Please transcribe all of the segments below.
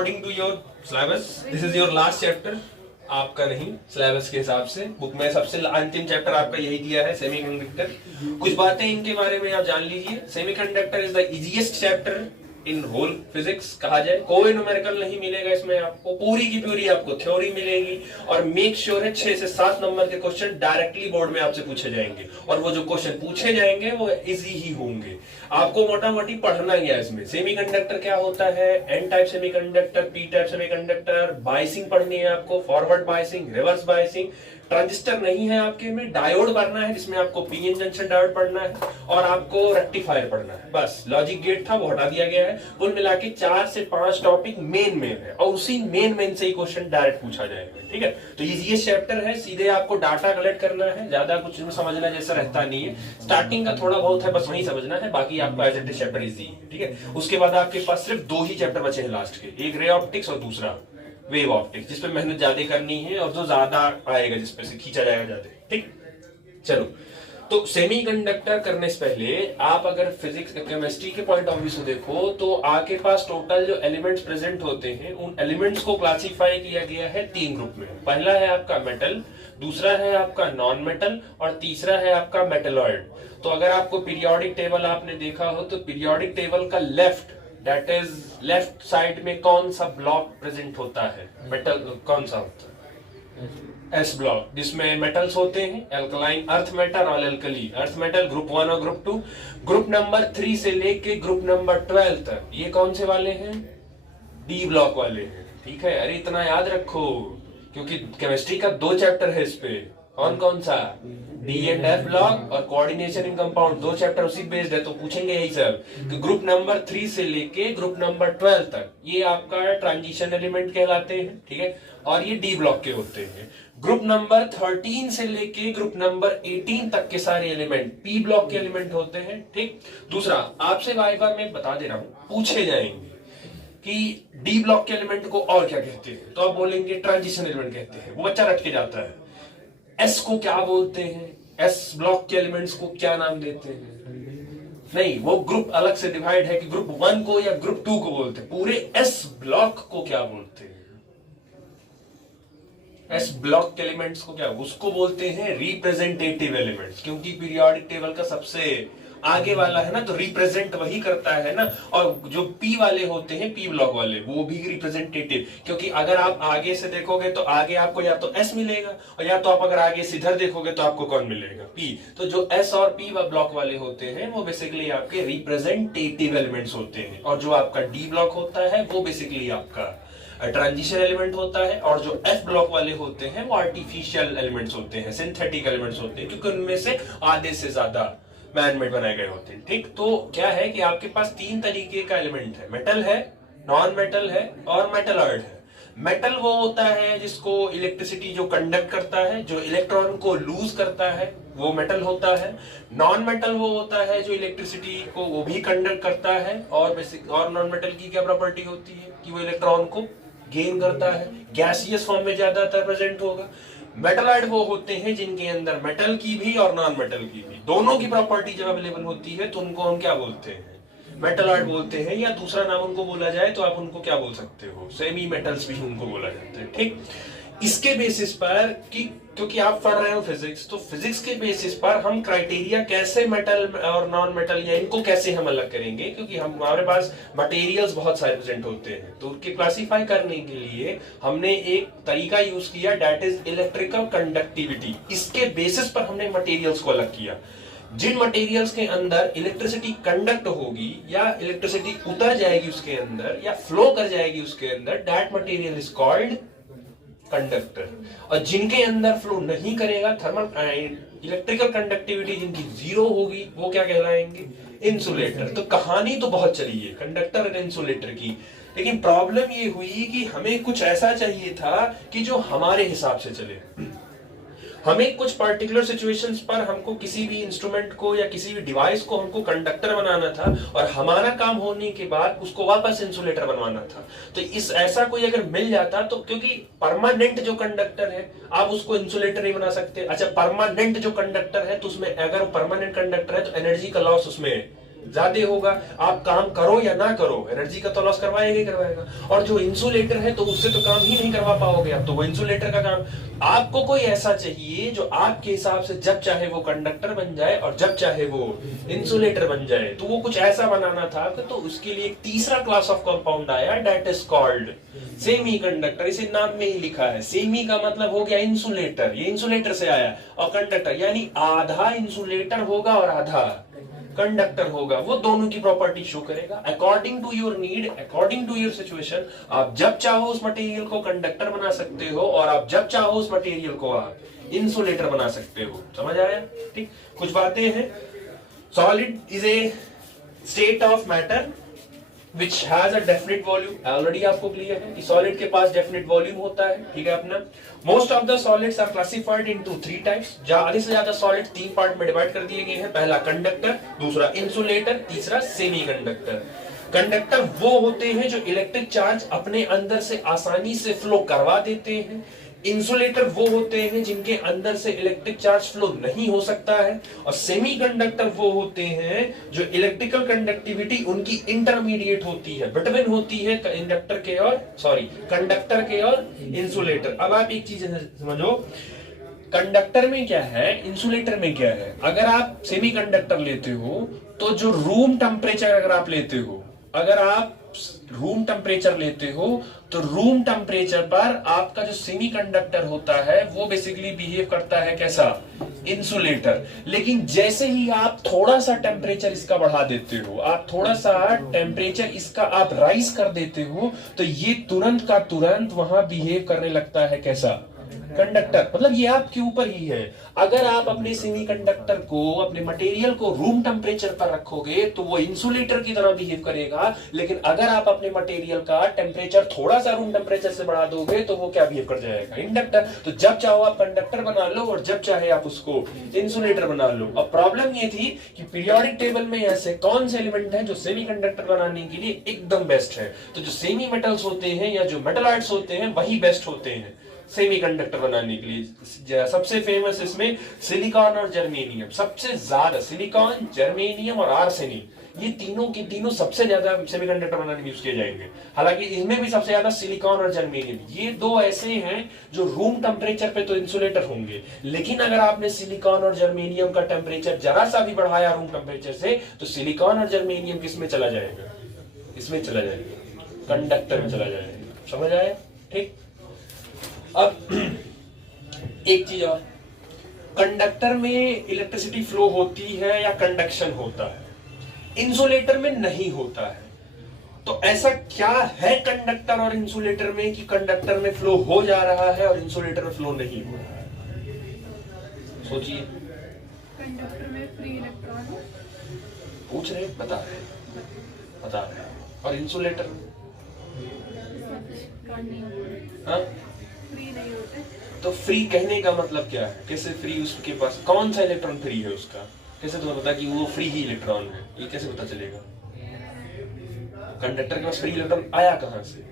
According to your syllabus this is your last chapter, आपका नहीं syllabus के हिसाब से बुक में सबसे अंतिम चैप्टर आपका यही दिया है सेमीकंडक्टर। कुछ बातें इनके बारे में आप जान लीजिए। Semiconductor is the easiest chapter in whole physics कहा जाए। कोई न्यूमेरिकल नहीं मिलेगा इसमें, आपको पूरी की पूरी आपको थ्योरी मिलेगी और मेक श्योर है 6 से 7 नंबर के क्वेश्चन डायरेक्टली बोर्ड में आपसे पूछे जाएंगे और वो जो क्वेश्चन पूछे जाएंगे वो इजी ही होंगे। आपको मोटा मोटी पढ़ना ही है इसमें। सेमीकंडक्टर क्या होता है, N type semiconductor, P type semiconductor, biasing पढ़नी है आपको, forward biasing, reverse biasing, transistor नहीं है आपके में, डायोड पढ़ना है जिसमें आपको पीएन जंक्शन डायोड पढ़ना है और आपको रेक्टिफायर पढ़ना है। बस लॉजिक गेट था वो हटा दिया गया है। कुल मिला के 4 से 5 टॉपिक मेन है और उसी मेन से ही क्वेश्चन डायरेक्ट पूछा जाएगा। ठीक है, तो ये चैप्टर है, सीधे आपको डाटा कलेक्ट करना है, ज्यादा कुछ समझना जैसा रहता नहीं है। स्टार्टिंग का थोड़ा बहुत है बस वही समझना है, बाकी आपका as it is chapter easy है। ठीक है, उसके बाद आपके पास सिर्फ 2 ही चैप्टर बचे हैं लास्ट के, एक रे ऑप्टिक्स और दूसरा वेव ऑप्टिक्स, जिसपे मेहनत ज्यादा करनी है और जो ज्यादा आएगा जिसपे से खींचा जाएगा ज्यादा। ठीक, चलो तो सेमीकंडक्टर करने से पहले आप अगर फिजिक्स केमिस्ट्री के पॉइंट ऑफ व्यू से देखो तो आपके पास टोटल जो एलिमेंट्स प्रेजेंट होते हैं उन एलिमेंट्स को क्लासिफाई किया गया है 3 ग्रुप में। पहला है आपका मेटल, दूसरा है आपका नॉन मेटल और तीसरा है आपका मेटलॉइड। तो अगर आपको पीरियोडिक टेबल आपने देखा हो तो पीरियोडिक टेबल का दैट इज लेफ्ट साइड में कौन सा ब्लॉक प्रेजेंट होता है, मेटल कौन सा होता है, एस ब्लॉक, जिसमें मेटल्स होते हैं एल्कलाइन, अर्थ मेटल और एल्कली। अर्थ मेटल ग्रुप 1 और ग्रुप 2। ग्रुप नंबर 3 से लेके ग्रुप नंबर 12 तक ये कौन से वाले हैं, डी ब्लॉक वाले हैं। ठीक है, अरे इतना याद रखो क्योंकि केमिस्ट्री का 2 चैप्टर है इस पे। कौन सा, डी एंड एफ ब्लॉक और कोऑर्डिनेशन इन कंपाउंड, 2 चैप्टर उसी बेस्ड है, तो पूछेंगे यही सब कि ग्रुप नंबर 3 से लेके ग्रुप नंबर 12 तक ये आपका ट्रांजिशन एलिमेंट कहलाते हैं। ठीक है, और ये डी ब्लॉक के होते हैं। ग्रुप नंबर 13 से लेके ग्रुप नंबर 18 तक के सारे एलिमेंट पी ब्लॉक के एलिमेंट होते हैं। ठीक, दूसरा आपसे वाइवा में बता दे रहा हूं, पूछे जाएंगे कि डी ब्लॉक के एलिमेंट को और क्या कहते हैं, तो आप बोलेंगे ट्रांजिशन एलिमेंट कहते हैं, वो बच्चा रट के जाता है। एस को क्या बोलते हैं, एस ब्लॉक के एलिमेंट्स को क्या नाम देते हैं, नहीं वो ग्रुप अलग से डिवाइड है कि ग्रुप 1 को या ग्रुप 2 को बोलते हैं। पूरे एस ब्लॉक को क्या बोलते हैं, एस ब्लॉक के एलिमेंट्स को क्या, उसको बोलते हैं रिप्रेजेंटेटिव एलिमेंट्स, क्योंकि पीरियोडिक टेबल का सबसे आगे वाला है ना, तो रिप्रेजेंट वही करता है ना। और जो पी वाले होते हैं, पी ब्लॉक वाले, वो भी रिप्रेजेंटेटिव, क्योंकि अगर आप आगे से देखोगे तो आगे आपको या तो एस मिलेगा और या तो आप अगर आगे से इधर देखोगे तो आपको कौन मिलेगा, पी। तो जो एस और पी ब्लॉक वाले होते हैं वो बेसिकली आपके रिप्रेजेंटेटिव एलिमेंट्स होते हैं, और जो आपका डी ब्लॉक होता है वो बेसिकली आपका ट्रांजिशन एलिमेंट होता है, और जो एफ ब्लॉक वाले होते हैं वो आर्टिफिशियल एलिमेंट्स होते हैं, सिंथेटिक एलिमेंट्स होते हैं, क्योंकि उनमें से आधे से ज्यादा मैनमेड बनाए गए होते हैं। ठीक, तो क्या है कि आपके पास 3 तरीके का एलिमेंट है, मेटल है, नॉन मेटल है और मेटलॉइड है। मेटल वो होता है जिसको इलेक्ट्रिसिटी जो कंडक्ट करता है, जो इलेक्ट्रॉन को लूज करता है, वो मेटल होता है। नॉन मेटल वो होता है जो इलेक्ट्रिसिटी को वो भी कंडक्ट करता है, और नॉन मेटल की क्या प्रॉपर्टी होती है कि वो इलेक्ट्रॉन को गेन करता है, गैसियस फॉर्म में ज्यादातर प्रेजेंट होगा। मेटलॉइड वो होते हैं जिनके अंदर मेटल की भी और नॉन मेटल की भी दोनों की प्रॉपर्टी जब अवेलेबल होती है तो उनको हम क्या बोलते हैं, मेटलॉइड बोलते हैं, या दूसरा नाम उनको बोला जाए तो आप उनको क्या बोल सकते हो, सेमी मेटल्स भी उनको बोला जाता है। ठीक, इसके बेसिस पर कि क्योंकि आप पढ़ रहे हो फिजिक्स, तो फिजिक्स के बेसिस पर हम क्राइटेरिया कैसे मेटल और नॉन मेटल या इनको कैसे हम अलग करेंगे, क्योंकि हमारे पास मटेरियल्स बहुत सारे प्रेजेंट होते हैं, तो उनके क्लासिफाई करने के लिए हमने एक तरीका यूज किया, दैट इज इलेक्ट्रिकल कंडक्टिविटी। इसके बेसिस पर हमने मटेरियल्स को अलग किया। जिन मटेरियल्स के अंदर इलेक्ट्रिसिटी कंडक्ट होगी या इलेक्ट्रिसिटी उतर जाएगी उसके अंदर या फ्लो कर जाएगी उसके अंदर, that material is called conductor. और जिनके अंदर फ्लो नहीं करेगा, थर्मल इलेक्ट्रिकल कंडक्टिविटी जिनकी 0 होगी, वो क्या कहलाएंगे, इंसुलेटर। तो कहानी तो बहुत चली है कंडक्टर और इंसुलेटर की, लेकिन प्रॉब्लम ये हुई कि हमें कुछ ऐसा चाहिए था कि जो हमारे हिसाब से चले। हमें कुछ पर्टिकुलर सिचुएशंस पर हमको किसी भी इंस्ट्रूमेंट को या किसी भी डिवाइस को हमको कंडक्टर बनाना था, और हमारा काम होने के बाद उसको वापस इंसुलेटर बनवाना था। तो इस ऐसा कोई अगर मिल जाता, तो क्योंकि परमानेंट जो कंडक्टर है आप उसको इंसुलेटर नहीं बना सकते। अच्छा, परमानेंट जो कंडक्टर है तो उसमें अगर वो परमानेंट कंडक्टर है तो एनर्जी का लॉस उसमें ज्यादा होगा, आप काम करो या ना करो एनर्जी का तो लॉस करवाएगा ही करवाएगा। और जो इंसुलेटर है तो उससे तो काम ही नहीं करवा पाओगे आप, तो वो इंसुलेटर का काम। आपको कोई ऐसा चाहिए जो आपके हिसाब से जब चाहे वो कंडक्टर बन जाए और जब चाहे वो इंसुलेटर बन जाए, तो वो कुछ ऐसा बनाना था। तो उसके लिए एक तीसरा क्लास ऑफ कंपाउंड आया, दैट इज कॉल्ड सेमीकंडक्टर। इसे नाम में ही लिखा है, सेमी का मतलब हो गया इंसुलेटर, ये इंसुलेटर से आया, और कंडक्टर यानी आधा इंसुलेटर होगा और आधा कंडक्टर होगा। वो दोनों की प्रॉपर्टी शो करेगा according to your need, according to your situation. आप जब चाहो उस मटेरियल को कंडक्टर बना सकते हो और आप जब चाहो उस मटेरियल को आप इंसुलेटर बना सकते हो। समझ आया? ठीक, कुछ बातें हैं। Solid is a state of matter which has a definite volume, already आपको क्लियर है कि सॉलिड के पास डेफिनेट वॉल्यूम होता है। ठीक है अपना। Most of the solids are classified into 3 types. आधे से ज्यादा सॉलिड 3 पार्ट में डिवाइड कर दिए गए हैं। पहला कंडक्टर, दूसरा इंसुलेटर, तीसरा सेमीकंडक्टर। कंडक्टर वो होते हैं जो इलेक्ट्रिक चार्ज अपने अंदर से आसानी से फ्लो करवा देते हैं। इंसुलेटर वो होते हैं जिनके अंदर से इलेक्ट्रिक चार्ज फ्लो नहीं हो सकता है। और सेमीकंडक्टर वो होते हैं जो इलेक्ट्रिकल कंडक्टिविटी उनकी इंटरमीडिएट होती है, बिटवीन होती है इंडक्टर के और कंडक्टर के और इंसुलेटर। अब आप एक चीज समझो, कंडक्टर में क्या है, इंसुलेटर में क्या है। अगर आप सेमीकंडक्टर लेते हो तो जो रूम टेम्परेचर अगर आप लेते हो, अगर आप रूम टेम्परेचर लेते हो तो रूम टेम्परेचर पर आपका जो सेमीकंडक्टर होता है वो बेसिकली बिहेव करता है कैसा, इंसुलेटर। लेकिन जैसे ही आप थोड़ा सा टेम्परेचर इसका बढ़ा देते हो, आप थोड़ा सा टेम्परेचर इसका आप राइज कर देते हो, तो ये तुरंत का तुरंत वहां बिहेव करने लगता है कैसा, कंडक्टर। मतलब ये आपके ऊपर ही है। अगर आप अपने सेमीकंडक्टर को, अपने मटेरियल को रूम टेम्परेचर पर रखोगे तो वो इंसुलेटर की तरह बिहेव करेगा। लेकिन अगर आप अपने मटेरियल का टेम्परेचर थोड़ा सा रूम टेम्परेचर से बढ़ा दोगे तो वो क्या बिहेव कर जाएगा, इंडक्टर। तो जब चाहो आप कंडक्टर बना लो और जब चाहे आप उसको इंसुलेटर बना लो। अब प्रॉब्लम ये थी कि पीरियोडिक टेबल में ऐसे कौन से एलिमेंट है जो सेमीकंडक्टर बनाने के लिए एकदम बेस्ट है। तो जो सेमी मेटल्स होते हैं या जो मेटलॉइड्स होते हैं वही बेस्ट होते हैं सेमीकंडक्टर बनाने के लिए। सबसे फेमस इसमें सिलिकॉन और जर्मेनियम, सबसे ज्यादा सिलिकॉन, जर्मेनियम और आर्सेनिक, ये तीनों के तीनों सबसे ज्यादा सेमीकंडक्टर बनाने में यूज किए जाएंगे। हालांकि इनमें भी सबसे ज्यादा सिलिकॉन और जर्मेनियम, ये दो ऐसे हैं जो रूम टेम्परेचर पे तो इंसुलेटर होंगे, लेकिन अगर आपने सिलिकॉन और जर्मेनियम का टेम्परेचर जरा सा भी बढ़ाया रूम टेम्परेचर से, तो सिलिकॉन और जर्मेनियम किसमें चला जाएगा, इसमें चला जाएगा, कंडक्टर में चला जाएगा। समझ आया? ठीक। अब एक चीज और, कंडक्टर में इलेक्ट्रिसिटी फ्लो होती है या कंडक्शन होता है, इंसुलेटर में नहीं होता है। तो ऐसा क्या है कंडक्टर और इंसुलेटर में कि कंडक्टर में फ्लो हो जा रहा है और इंसुलेटर में फ्लो नहीं हो रहा है? सोचिए। कंडक्टर में फ्री इलेक्ट्रॉन है, पूछ रहे, बता रहे। और इंसुलेटर में हाँ फ्री नहीं होते। तो फ्री कहने का मतलब क्या है? कैसे फ्री? उसके पास कौन सा इलेक्ट्रॉन फ्री है उसका? कैसे तुम्हें पता कि वो फ्री ही इलेक्ट्रॉन है? ये कैसे पता चलेगा? कंडक्टर के पास फ्री इलेक्ट्रॉन आया कहां से?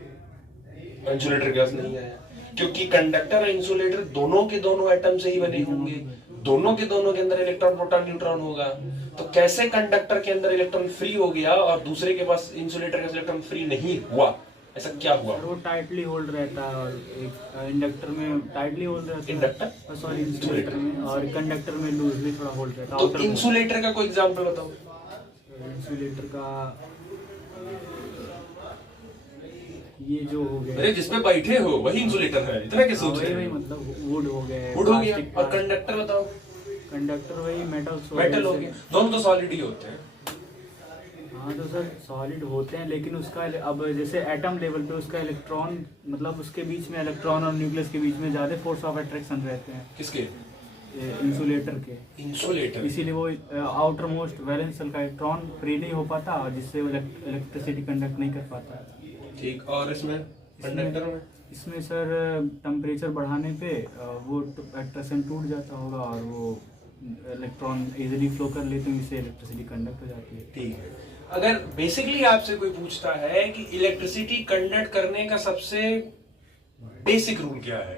इंसुलेटर के पास नहीं आया, क्योंकि कंडक्टर और इंसुलेटर दोनों के दोनों एटम से ही बने होंगे, दोनों के अंदर इलेक्ट्रॉन प्रोटॉन न्यूट्रॉन होगा। तो कैसे कंडक्टर के अंदर इलेक्ट्रॉन फ्री हो गया और दूसरे के पास, इंसुलेटर के इलेक्ट्रॉन फ्री नहीं हुआ? ऐसा क्या हुआ? वो टाइटली होल्ड रहता है और एक इंडक्टर में टाइटली होल्ड रहता है, इंडक्टर सॉरी इंसुलेटर में, और कंडक्टर में लूजली थोड़ा होल्ड रहता है। तो इंसुलेटर का कोई एग्जांपल बताओ। इंसुलेटर का ये जो हो गया, अरे जिसपे बैठे हो वही इंसुलेटर है, इतना क्या सोच रहे हो? मतलब वुड हो गया, वुड हो गया। और कंडक्टर बताओ। कंडक्टर वही मेटल हो गया। दोनों तो सॉलिड ही होते हैं। हाँ तो सर सॉलिड होते हैं, लेकिन उसका अब जैसे एटम लेवल पे उसका इलेक्ट्रॉन, मतलब उसके बीच में इलेक्ट्रॉन और न्यूक्लियस के बीच में ज्यादा फोर्स ऑफ अट्रैक्शन रहते हैं। किसके? इंसुलेटर के। इंसुलेटर, इसीलिए वो आउटर मोस्ट वैलेंस सेल का इलेक्ट्रॉन फ्री नहीं हो पाता और जिससे वो इलेक्ट्रिसिटी कंडक्ट नहीं कर पाता। ठीक। और इसमें कंडक्टर में? इसमें सर टेम्परेचर बढ़ाने पे वो अट्रैक्शन टूट जाता होगा और वो इलेक्ट्रॉन इजीली फ्लो कर लेते हैं, इससे इलेक्ट्रिसिटी कंडक्ट हो जाती है। ठीक है। अगर बेसिकली आपसे कोई पूछता है कि इलेक्ट्रिसिटी कंडक्ट करने का सबसे बेसिक रूल क्या है,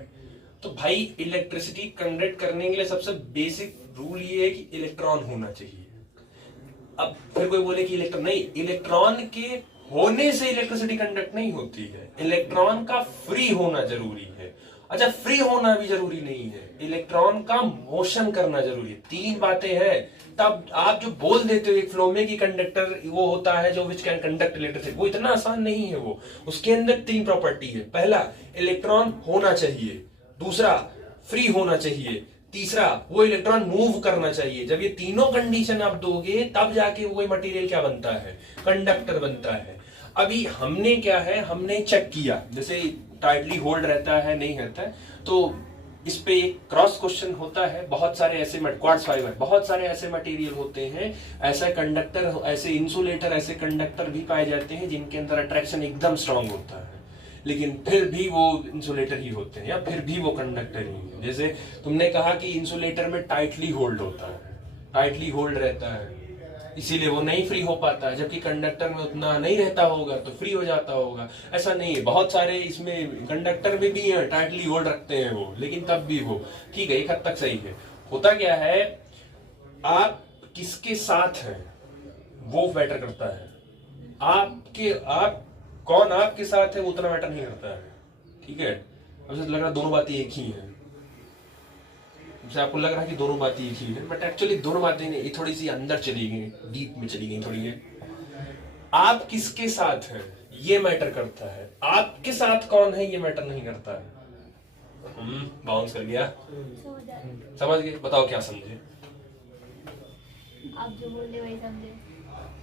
तो भाई इलेक्ट्रिसिटी कंडक्ट करने के लिए सबसे बेसिक रूल ये है कि इलेक्ट्रॉन होना चाहिए। अब फिर कोई बोले कि इलेक्ट्रॉन नहीं, इलेक्ट्रॉन के होने से इलेक्ट्रिसिटी कंडक्ट नहीं होती है, इलेक्ट्रॉन का फ्री होना जरूरी है। अच्छा, फ्री होना भी जरूरी नहीं है, इलेक्ट्रॉन का मोशन करना जरूरी है। तीन बातें हैं। तब आप जो बोल देते हो एक फ्लो में कि कंडक्टर वो होता है जो विच कैन कंडक्ट इलेक्ट्रिसिटी, वो इतना आसान नहीं है। वो उसके अंदर तीन प्रॉपर्टी है। पहला, इलेक्ट्रॉन होना चाहिए, दूसरा फ्री होना चाहिए, तीसरा वो इलेक्ट्रॉन मूव करना चाहिए। जब ये तीनों कंडीशन आप दोगे तब जाके वो मटेरियल क्या बनता है, कंडक्टर बनता है। अभी हमने क्या है, हमने चेक किया, जैसे टाइटली होल्ड रहता है नहीं रहता है, तो इस पे एक क्रॉस क्वेश्चन होता है। बहुत सारे ऐसे क्वार्ट्ज फाइबर, बहुत सारे ऐसे मटेरियल होते हैं, ऐसे कंडक्टर, ऐसे इंसुलेटर, ऐसे कंडक्टर भी पाए जाते हैं जिनके अंदर अट्रैक्शन एकदम स्ट्रांग होता है, लेकिन फिर भी वो इंसुलेटर ही होते हैं या फिर भी वो कंडक्टर ही है। जैसे तुमने कहा कि इंसुलेटर में टाइटली होल्ड होता है, टाइटली होल्ड रहता है, इसीलिए वो नहीं फ्री हो पाता है, जबकि कंडक्टर में उतना नहीं रहता होगा तो फ्री हो जाता होगा। ऐसा नहीं है, बहुत सारे इसमें कंडक्टर में भी है टाइटली होल्ड रखते हैं वो, लेकिन तब भी वो ठीक है, एक हद तक सही है। होता क्या है, आप किसके साथ हैं वो मैटर करता है। आप कौन आपके साथ है वो उतना मैटर नहीं करता है, ठीक है। अब लग रहा है दोनों बातें एक ही हैं, आपको लग रहा है कि दोनों बातें एक ही है, बट एक्चुअली दोनों बातें नहीं, ये थोड़ी सी अंदर चली गई, डीप में चली गई थोड़ी। आप किसके साथ हैं ये मैटर करता है, आपके साथ कौन है ये मैटर नहीं करता है। बाउंस कर गया, समझ गए? बताओ क्या समझे? आप जो बोले वही समझे।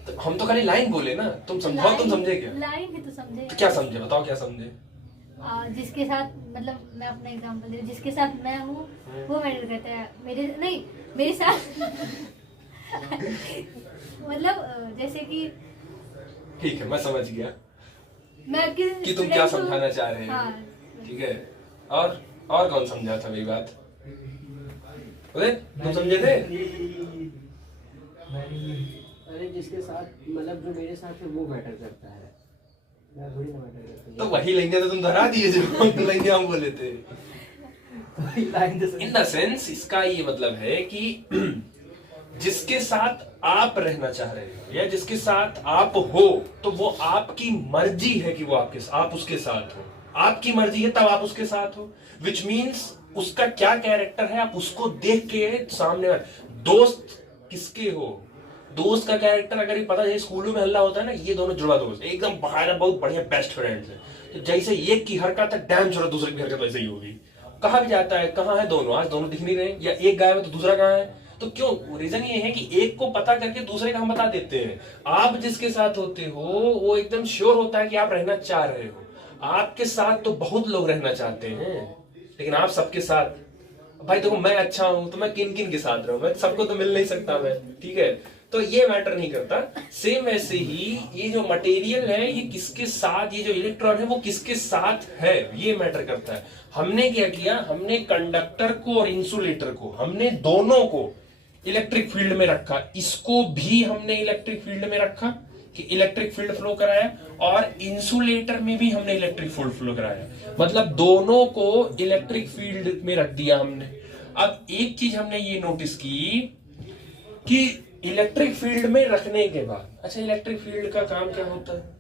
तो हम तो खाली लाइन बोले ना, तुम समझाओ, तुम समझे क्या? लाइन ही तो समझे। तो क्या समझे, बताओ क्या समझे? जिसके साथ, मतलब मैं अपना एग्जांपल दे रही हूँ, जिसके साथ मैं हूँ वो मैटर करता है, मेरे साथ मतलब जैसे कि, ठीक है मैं समझ गया मैं कि तुम क्या समझाना चाह रहे हैं। हाँ, ठीक है, और कौन समझा था मेरी बात? तुम समझे थे? अरे जिसके साथ, मतलब जो मेरे साथ है वो मैटर करता है, मैं थोड़ी ना मैटर करता हूँ। तो वही लेंगे तो तुम दोहरा दिए जो लेंगे हम बोले थे। इन द सेंस इसका ये मतलब है कि जिसके साथ आप रहना चाह रहे हो या जिसके साथ आप हो, तो वो आपकी मर्जी है कि वो आप उसके साथ हो। आपकी मर्जी है तब आप उसके साथ हो, विच मीन्स उसका क्या कैरेक्टर है आप उसको देख के सामने। दोस्त किसके हो, दोस्त का कैरेक्टर अगर ये पता है, स्कूलों में हल्ला होता है ना, ये दोनों जुड़वा दोस्त एकदम बाहर बहुत बढ़िया बेस्ट फ्रेंड्स है, तो जैसे एक की हरकत है डैम छोड़ा दूसरे की हरकत वैसे ही होगी। कहा भी जाता है कहाँ है दोनों, आज दोनों दिख नहीं रहे, या एक गायब है तो दूसरा कहाँ है। तो क्यों, रीजन ये है कि एक को पता करके दूसरे का हम बता देते हैं। आप जिसके साथ होते हो वो एकदम श्योर होता है कि आप रहना चाह रहे हो। आपके साथ तो बहुत लोग रहना चाहते हैं, लेकिन आप सबके साथ, भाई देखो मैं अच्छा हूं तो मैं किन किन के साथ रहूं, मैं सबको तो मिल नहीं सकता मैं, ठीक है। तो ये मैटर नहीं करता। सेम वैसे ही ये जो मटेरियल है ये किसके साथ, ये जो इलेक्ट्रॉन है वो किसके साथ है ये मैटर करता है। हमने क्या किया, हमने कंडक्टर को और इंसुलेटर को, हमने दोनों को इलेक्ट्रिक फील्ड में रखा। इसको भी हमने इलेक्ट्रिक फील्ड में रखा कि इलेक्ट्रिक फील्ड फ्लो कराया, और इंसुलेटर में भी हमने इलेक्ट्रिक फील्ड फ्लो कराया, मतलब दोनों को इलेक्ट्रिक फील्ड में रख दिया हमने। अब एक चीज हमने ये नोटिस की कि इलेक्ट्रिक फील्ड में रखने के बाद, अच्छा इलेक्ट्रिक फील्ड का काम क्या होता है,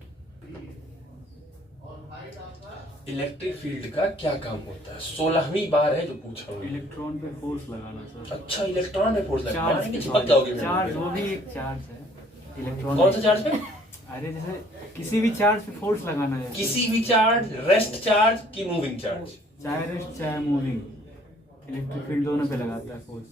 इलेक्ट्रिक फील्ड का क्या काम होता है, 16वीं बार है जो पूछा हूं। इलेक्ट्रॉन पे फोर्स लगाना सर। अच्छा इलेक्ट्रॉन पे फोर्स लगाना, चार्ज, वो भी एक चार्ज है इलेक्ट्रॉन। कौन सा चार्ज पे? अरे जैसे किसी भी चार्ज पे फोर्स लगाना है, किसी भी चार्ज, रेस्ट चार्ज की मूविंग चार्ज, चाहे रेस्ट चाहे मूविंग, इलेक्ट्रिक फील्ड दोनों पे लगाता है फोर्स।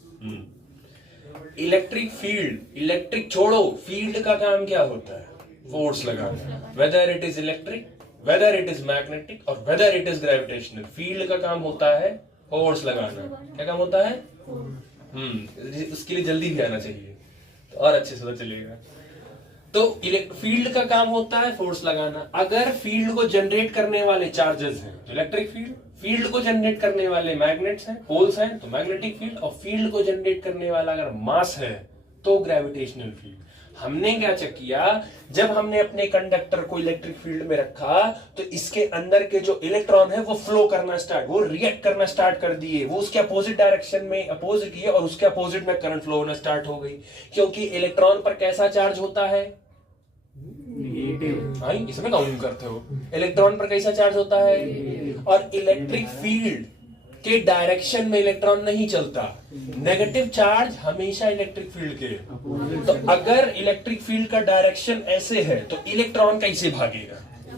इलेक्ट्रिक फील्ड, इलेक्ट्रिक छोड़ो, फील्ड का काम क्या होता है, फोर्स लगाना, whether it is electric, whether it is magnetic और whether it is gravitational, field का काम होता है फोर्स लगाना। क्या काम होता है? उसके लिए जल्दी भी आना चाहिए तो और अच्छे से पता चलेगा। तो फील्ड का काम होता है फोर्स लगाना। अगर फील्ड को जनरेट करने वाले चार्जेस हैं तो इलेक्ट्रिक फील्ड, फील्ड को जनरेट करने वाले मैग्नेट्स हैं, पोल्स हैं तो मैग्नेटिक फील्ड, और फील्ड को जनरेट करने वाला अगर मास है तो ग्रेविटेशनल फील्ड। हमने क्या चेक किया, जब हमने अपने कंडक्टर को इलेक्ट्रिक फील्ड में रखा तो इसके अंदर के जो इलेक्ट्रॉन है वो फ्लो करना स्टार्ट, वो रिएक्ट करना स्टार्ट कर दिए, वो उसके अपोजिट डायरेक्शन में अपोज किए और उसके अपोजिट में करंट फ्लो होना स्टार्ट हो गई। क्योंकि इलेक्ट्रॉन पर कैसा चार्ज होता है, नेगेटिव। हाँ इसमें काउंट करते हो, इलेक्ट्रॉन पर कैसा चार्ज होता है, और इलेक्ट्रिक फील्ड के डायरेक्शन में इलेक्ट्रॉन नहीं चलता, नेगेटिव चार्ज हमेशा इलेक्ट्रिक फील्ड के। तो अगर इलेक्ट्रिक फील्ड का डायरेक्शन ऐसे है तो इलेक्ट्रॉन कैसे भागेगा,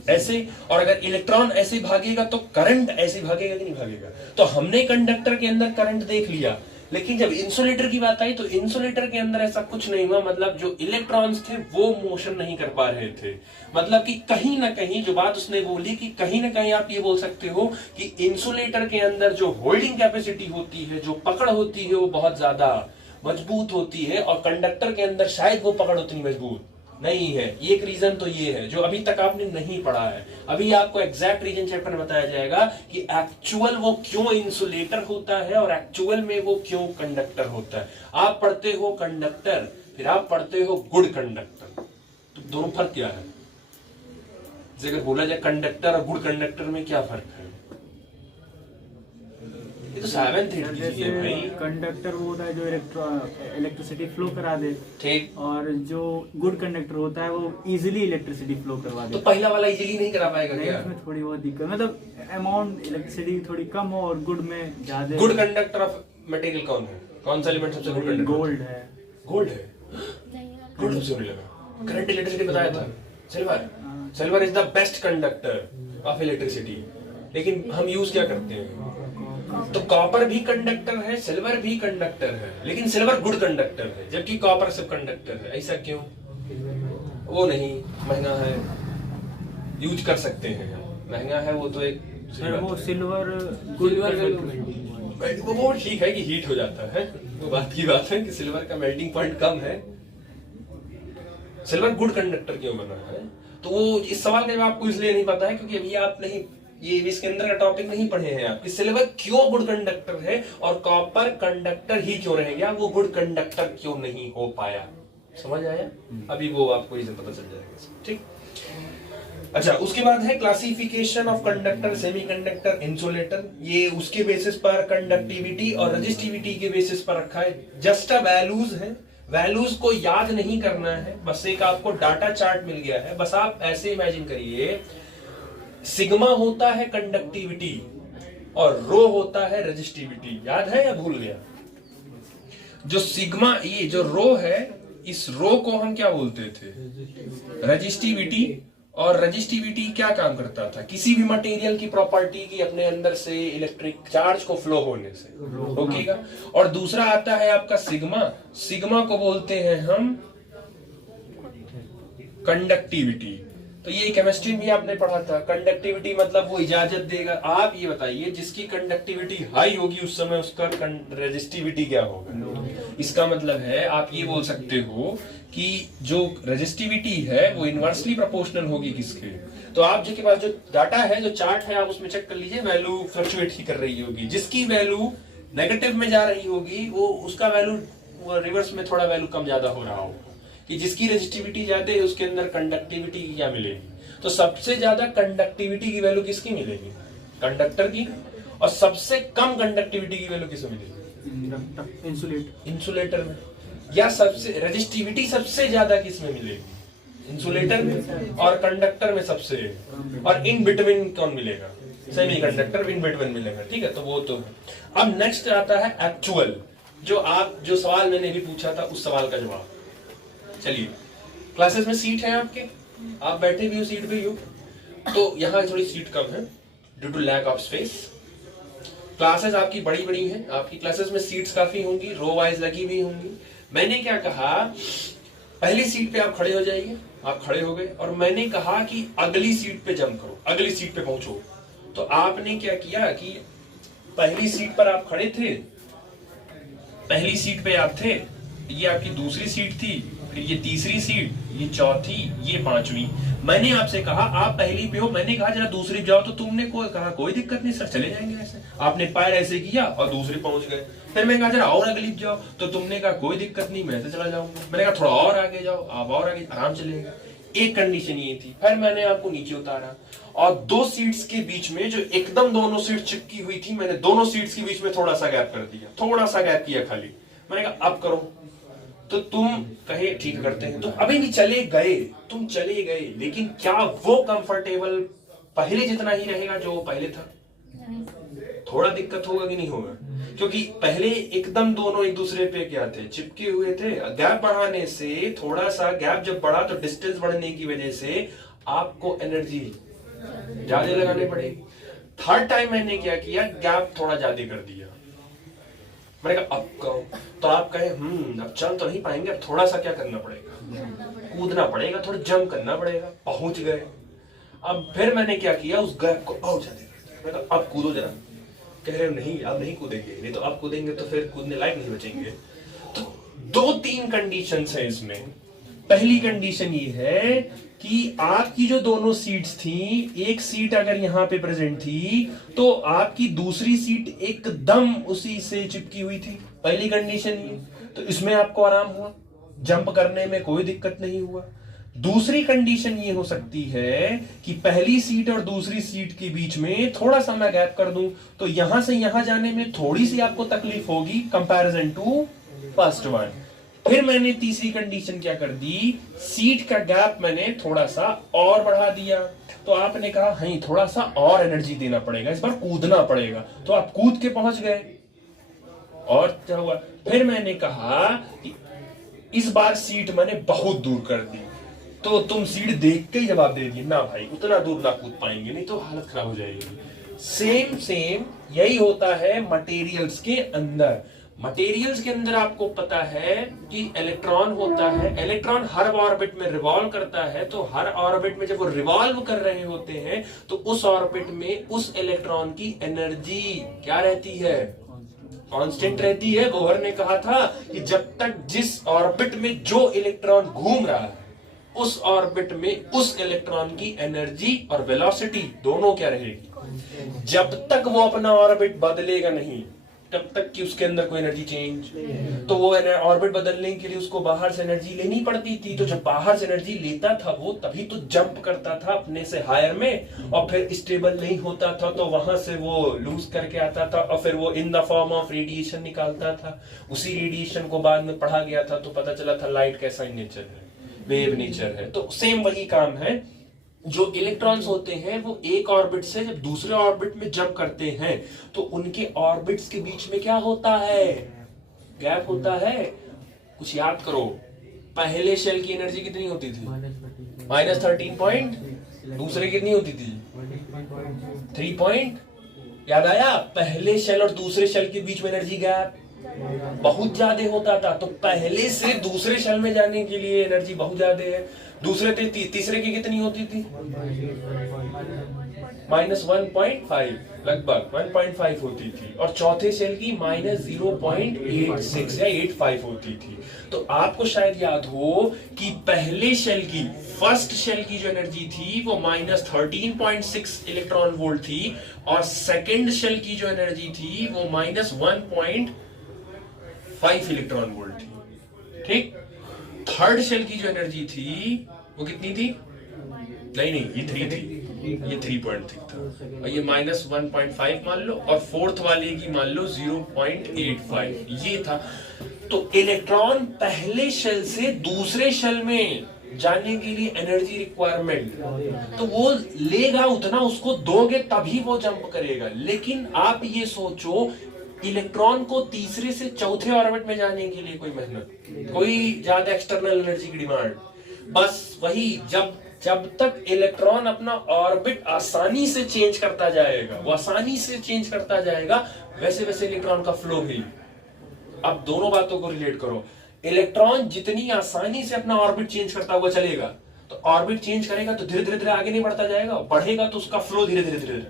ऐसे, और अगर इलेक्ट्रॉन ऐसे भागेगा तो करंट ऐसे भागेगा कि नहीं भागेगा। तो हमने कंडक्टर के अंदर करंट देख लिया, लेकिन जब इंसुलेटर की बात आई तो इंसुलेटर के अंदर ऐसा कुछ नहीं हुआ, मतलब जो इलेक्ट्रॉन्स थे वो मोशन नहीं कर पा रहे थे। मतलब कि कहीं ना कहीं जो बात उसने बोली कि कहीं ना कहीं आप ये बोल सकते हो कि इंसुलेटर के अंदर जो होल्डिंग कैपेसिटी होती है, जो पकड़ होती है वो बहुत ज्यादा मजबूत होती है, और कंडक्टर के अंदर शायद वो पकड़ उतनी मजबूत नहीं है। एक रीजन तो ये है जो अभी तक आपने नहीं पढ़ा है, अभी आपको एग्जैक्ट रीजन चैप्टर में बताया जाएगा कि एक्चुअल वो क्यों इंसुलेटर होता है और एक्चुअल में वो क्यों कंडक्टर होता है। आप पढ़ते हो कंडक्टर, फिर आप पढ़ते हो गुड कंडक्टर, तो दोनों फर्क क्या है? अगर बोला जाए कंडक्टर और गुड कंडक्टर में क्या फर्क है, ये तो 7th है भाई। कंडक्टर वो होता है जो इलेक्ट्रिसिटी फ्लो करा दे, ठीक, और जो गुड कंडक्टर होता है वो इजीली इलेक्ट्रिसिटी फ्लो करवा दे। तो पहला वाला इजीली नहीं करा पाएगा क्या? इसमें थोड़ी बहुत दिक्कत, मतलब अमाउंट इलेक्ट्रिसिटी थोड़ी कम हो और गुड में ज्यादा। गुड कंडक्टर ऑफ मटेरियल कौन है, कौन सा एलिमेंट सबसे गुड कंडक्टर? गोल्ड है। गोल्ड है, गोल्ड सबसे नहीं लगा। करंट इलेक्ट्रिसिटी बताया था silver, silver is the best conductor of electricity, लेकिन हम यूज क्या करते हैं? तो कॉपर भी कंडक्टर है, सिल्वर भी कंडक्टर है, लेकिन सिल्वर गुड कंडक्टर है जबकि कॉपर सब कंडक्टर है। ऐसा क्यों? वो नहीं, महंगा है, यूज कर सकते हैं, महंगा है वो तो एक वो सिल्वर वो ठीक है कि हीट हो जाता है, वो बात की बात है कि सिल्वर का मेल्टिंग पॉइंट कम है। सिल्वर गुड कंडक्टर क्यों बना है? तो वो इस सवाल का जवाब आपको इसलिए नहीं पता है क्योंकि अभी आप नहीं, ये इसके अंदर का टॉपिक नहीं पढ़े हैं आप कि सिल्वर क्यों गुड कंडक्टर है और कॉपर कंडक्टर ही क्यों रह गया, वो गुड कंडक्टर क्यों नहीं हो पाया। समझ आया? अभी वो आपको रीजन पता चल जाएगा। ठीक, अच्छा, उसके बाद है classification of conductor, semiconductor, insulator. ये उसके बेसिस पर कंडक्टिविटी और रेजिस्टिविटी के बेसिस पर रखा है। जस्ट अ वैल्यूज है, वैल्यूज को याद नहीं करना है, बस एक आपको डाटा चार्ट मिल गया है। बस आप ऐसे इमेजिन करिए, सिग्मा होता है कंडक्टिविटी और रो होता है रेजिस्टिविटी। याद है या भूल गया? जो सिग्मा, ये जो रो है, इस रो को हम क्या बोलते थे? रेजिस्टिविटी। और रेजिस्टिविटी क्या काम करता था? किसी भी मटेरियल की प्रॉपर्टी की अपने अंदर से इलेक्ट्रिक चार्ज को फ्लो होने से रोकेगा। और दूसरा आता है आपका सिग्मा, सिग्मा को बोलते हैं हम कंडक्टिविटी। तो ये केमिस्ट्री में आपने पढ़ा था, कंडक्टिविटी मतलब वो इजाजत देगा। आप ये बताइए, जिसकी कंडक्टिविटी हाई होगी उस समय उसका रेजिस्टिविटी क्या होगा? इसका मतलब है आप ये बोल सकते हो कि जो रेजिस्टिविटी है वो इनवर्सली प्रोपोर्शनल होगी किसके? तो आप जो के पास जो डाटा है, जो चार्ट है, आप उसमें चेक कर लीजिए, वैल्यू फ्लक्चुएट ही कर रही होगी। जिसकी वैल्यू नेगेटिव में जा रही होगी वो उसका वैल्यू रिवर्स में थोड़ा वैल्यू कम ज्यादा हो रहा होगा। कि जिसकी रेजिस्टिविटी ज्यादा है उसके अंदर कंडक्टिविटी क्या मिलेगी? तो सबसे ज्यादा कंडक्टिविटी की वैल्यू किसकी मिलेगी? कंडक्टर की। और सबसे कम कंडक्टिविटी की वैल्यू किसमें मिलेगी? इंसुलेटर में। या सबसे रेजिस्टिविटी सबसे ज्यादा किसमें मिलेगी? इंसुलेटर में। और कंडक्टर में सबसे, और इन बिटवीन कौन मिलेगा? सेमीकंडक्टर इन बिटवीन मिलेगा। ठीक है, तो वो तो है। अब नेक्स्ट आता है एक्चुअल, जो सवाल मैंने भी पूछा था उस सवाल का जवाब। चलिए, क्लासेस में सीट है आपके, आप बैठे भी हो सीट पे ही हो, तो यहाँ थोड़ी सीट कम है due to lack of space. Classes आपकी बड़ी बड़ी हैं, आपकी क्लासेस में सीट्स काफी होंगी, रो वाइज लगी हुई होंगी। मैंने क्या कहा, पहली सीट पे आप खड़े हो जाइए, आप खड़े हो गए, और मैंने कहा कि अगली सीट पे जंप करो, अगली सीट पे पहुंचो। तो आपने क्या किया कि पहली सीट पर आप खड़े थे, पहली सीट पे आप थे, ये आपकी दूसरी सीट थी, फिर ये तीसरी सीट, ये चौथी, ये पांचवी। मैंने आपसे कहा आप पहली पे हो, मैंने कहा जरा दूसरी जाओ, तो तुमने कहा कोई दिक्कत नहीं सर, चले जाएंगे ऐसे। आपने पैर ऐसे किया और दूसरी पहुंच गए। फिर मैं कहा जरा और अगली जाओ, तो तुमने कहा कोई दिक्कत नहीं, मैं ऐसे चला जाऊंगा। मैंने कहा थोड़ा और आगे जाओ, आप और आगे, आराम चलेगा। एक कंडीशन ये थी। फिर मैंने आपको नीचे उतारा और दो सीट्स के बीच में जो एकदम दोनों सीट चिपकी हुई थी, मैंने दोनों सीट्स के बीच में थोड़ा सा गैप कर दिया, थोड़ा सा गैप किया खाली। मैंने कहा अब करो, तो तुम कहे ठीक करते हैं, तो अभी भी चले गए, तुम चले गए, लेकिन क्या वो कंफर्टेबल पहले जितना ही रहेगा जो पहले था? थोड़ा दिक्कत होगा कि नहीं होगा? क्योंकि पहले एकदम दोनों एक दूसरे पे क्या थे, चिपके हुए थे। गैप बढ़ाने से, थोड़ा सा गैप जब बढ़ा तो डिस्टेंस बढ़ने की वजह से आपको एनर्जी ज्यादा लगाने पड़ेगी। थर्ड टाइम मैंने क्या किया, गैप थोड़ा ज्यादा कर दिया। मैंने कहा अब कहो, तो आप कहे अब चल तो नहीं पाएंगे, अब थोड़ा सा क्या करना पड़ेगा, कूदना पड़ेगा, थोड़ा जंप करना पड़ेगा। पहुंच गए। अब फिर मैंने क्या किया, उस गैप को और ज्यादा कर दिया। मैंने कहा अब कूदो जरा। कह रहे नहीं अब नहीं कूदेंगे, नहीं तो अब कूदेंगे तो फिर कूदने लायक नहीं बचेंगे। तो 2-3 कंडीशंस है इसमें। पहली कंडीशन ये है कि आपकी जो दोनों सीट्स थी, एक सीट अगर यहां पे प्रेजेंट थी तो आपकी दूसरी सीट एकदम उसी से चिपकी हुई थी। पहली कंडीशन ये, तो इसमें आपको आराम हुआ, जंप करने में कोई दिक्कत नहीं हुआ। दूसरी कंडीशन ये हो सकती है कि पहली सीट और दूसरी सीट के बीच में थोड़ा सा मैं गैप कर दूं, तो यहां से यहां जाने में थोड़ी सी आपको तकलीफ होगी कंपैरिजन टू फर्स्ट वन। फिर मैंने तीसरी कंडीशन क्या कर दी, सीट का गैप मैंने थोड़ा सा और बढ़ा दिया। तो आपने कहा नहीं थोड़ा सा और एनर्जी देना पड़ेगा, इस बार कूदना पड़ेगा, तो आप कूद के पहुंच गए। और क्या हुआ, फिर मैंने कहा कि इस बार सीट मैंने बहुत दूर कर दी, तो तुम सीट देख के ही जवाब दे दिए ना भाई उतना दूर ना कूद पाएंगे, नहीं तो हालत खराब हो जाएगी। सेम यही होता है मटेरियल्स के अंदर। मटेरियल्स के अंदर आपको पता है कि इलेक्ट्रॉन होता है, इलेक्ट्रॉन हर ऑर्बिट में रिवॉल्व करता है, तो हर ऑर्बिट में जब वो रिवॉल्व कर रहे होते हैं तो उस ऑर्बिट में उस इलेक्ट्रॉन की एनर्जी क्या रहती है, कांस्टेंट रहती है। बोहर ने कहा था कि जब तक जिस ऑर्बिट में जो इलेक्ट्रॉन घूम रहा है उस ऑर्बिट में उस इलेक्ट्रॉन की एनर्जी और वेलोसिटी दोनों क्या रहेगी। जब तक वो अपना ऑर्बिट बदलेगा नहीं तब तक कि उसके अंदर कोई एनर्जी चेंज, तो वो ऑर्बिट बदलने के लिए उसको बाहर से एनर्जी लेनी पड़ती थी। तो जब बाहर से एनर्जी लेता था वो तभी तो जंप करता था अपने से हायर में, और फिर स्टेबल नहीं होता था तो वहां से वो लूज करके आता था और फिर वो in the form of radiation निकालता था। उसी रेडिएशन को बाद में पढ़ा गया था तो पता चला था लाइट कैसा नेचर है, वेव नेचर है। तो सेम वही काम है, जो इलेक्ट्रॉन्स होते हैं वो एक ऑर्बिट से जब दूसरे ऑर्बिट में जंप करते हैं तो उनके ऑर्बिट्स के बीच में क्या होता है, गैप होता है। कुछ याद करो, पहले शेल की एनर्जी कितनी होती थी, -13 पॉइंट, दूसरे कितनी होती थी 3 पॉइंट। याद आया, पहले शेल और दूसरे शेल के बीच में एनर्जी गैप बहुत ज्यादा होता था, तो पहले से दूसरे शेल में जाने के लिए एनर्जी बहुत ज्यादा है। दूसरे तीसरे की कितनी होती थी, -1.5, लगभग 1.5 होती थी, और चौथे शेल की -0.86 या 85 होती थी। तो आपको शायद याद हो कि पहले शेल की, फर्स्ट शेल की जो एनर्जी थी वो -13.6 इलेक्ट्रॉन वोल्ट थी, और सेकेंड शेल की जो एनर्जी थी वो -1.5 इलेक्ट्रॉन वोल्ट थी। ठीक, थर्ड शेल की जो एनर्जी थी वो कितनी थी, नहीं ये 3 थी, ये 3.6 था, और ये -1.5 मान लो, और फोर्थ वाले की मान लो 0.85 ये था। तो इलेक्ट्रॉन पहले शेल से दूसरे शेल में जाने के लिए एनर्जी रिक्वायरमेंट, तो वो लेगा उतना, उसको दोगे तभी वो जंप करेगा। लेकिन आप ये सोचो, इलेक्ट्रॉन को तीसरे से चौथे ऑर्बिट में जाने के लिए कोई मेहनत, कोई ज्यादा एक्सटर्नल एनर्जी की डिमांड, बस वही जब तक इलेक्ट्रॉन अपना ऑर्बिट आसानी से चेंज करता जाएगा, वो आसानी से चेंज करता जाएगा, वैसे वैसे इलेक्ट्रॉन का फ्लो भी। अब दोनों बातों को रिलेट करो, इलेक्ट्रॉन जितनी आसानी से अपना ऑर्बिट चेंज करता हुआ चलेगा, तो ऑर्बिट चेंज करेगा तो धीरे धीरे आगे नहीं बढ़ता जाएगा, बढ़ेगा तो उसका फ्लो धीरे धीरे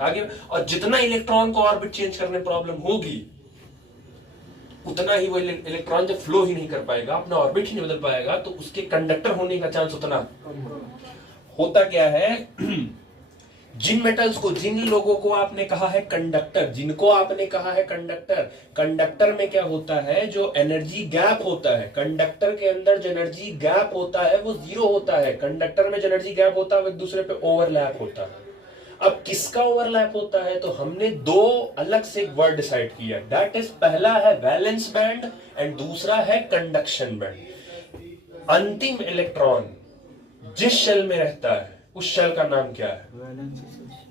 आगे। और जितना इलेक्ट्रॉन को ऑर्बिट चेंज करने प्रॉब्लम होगी उतना ही वो इलेक्ट्रॉन जब फ्लो ही नहीं कर पाएगा, अपना ऑर्बिट ही नहीं बदल पाएगा, तो उसके कंडक्टर होने का चांस उतना होता क्या है। जिन मेटल्स को, जिन लोगों को आपने कहा है कंडक्टर, जिनको आपने कहा है कंडक्टर, कंडक्टर में क्या होता है, जो एनर्जी गैप होता है, कंडक्टर के अंदर जो एनर्जी गैप होता है वो जीरो होता है। कंडक्टर में जो एनर्जी गैप होता है वो एक दूसरे पे ओवरलैप होता है। अब किसका ओवरलैप होता है, तो हमने दो अलग से एक वर्ड डिसाइड किया, दैट इज, पहला है वैलेंस बैंड एंड दूसरा है कंडक्शन बैंड। अंतिम इलेक्ट्रॉन जिस शेल में रहता है उस शेल का नाम क्या है,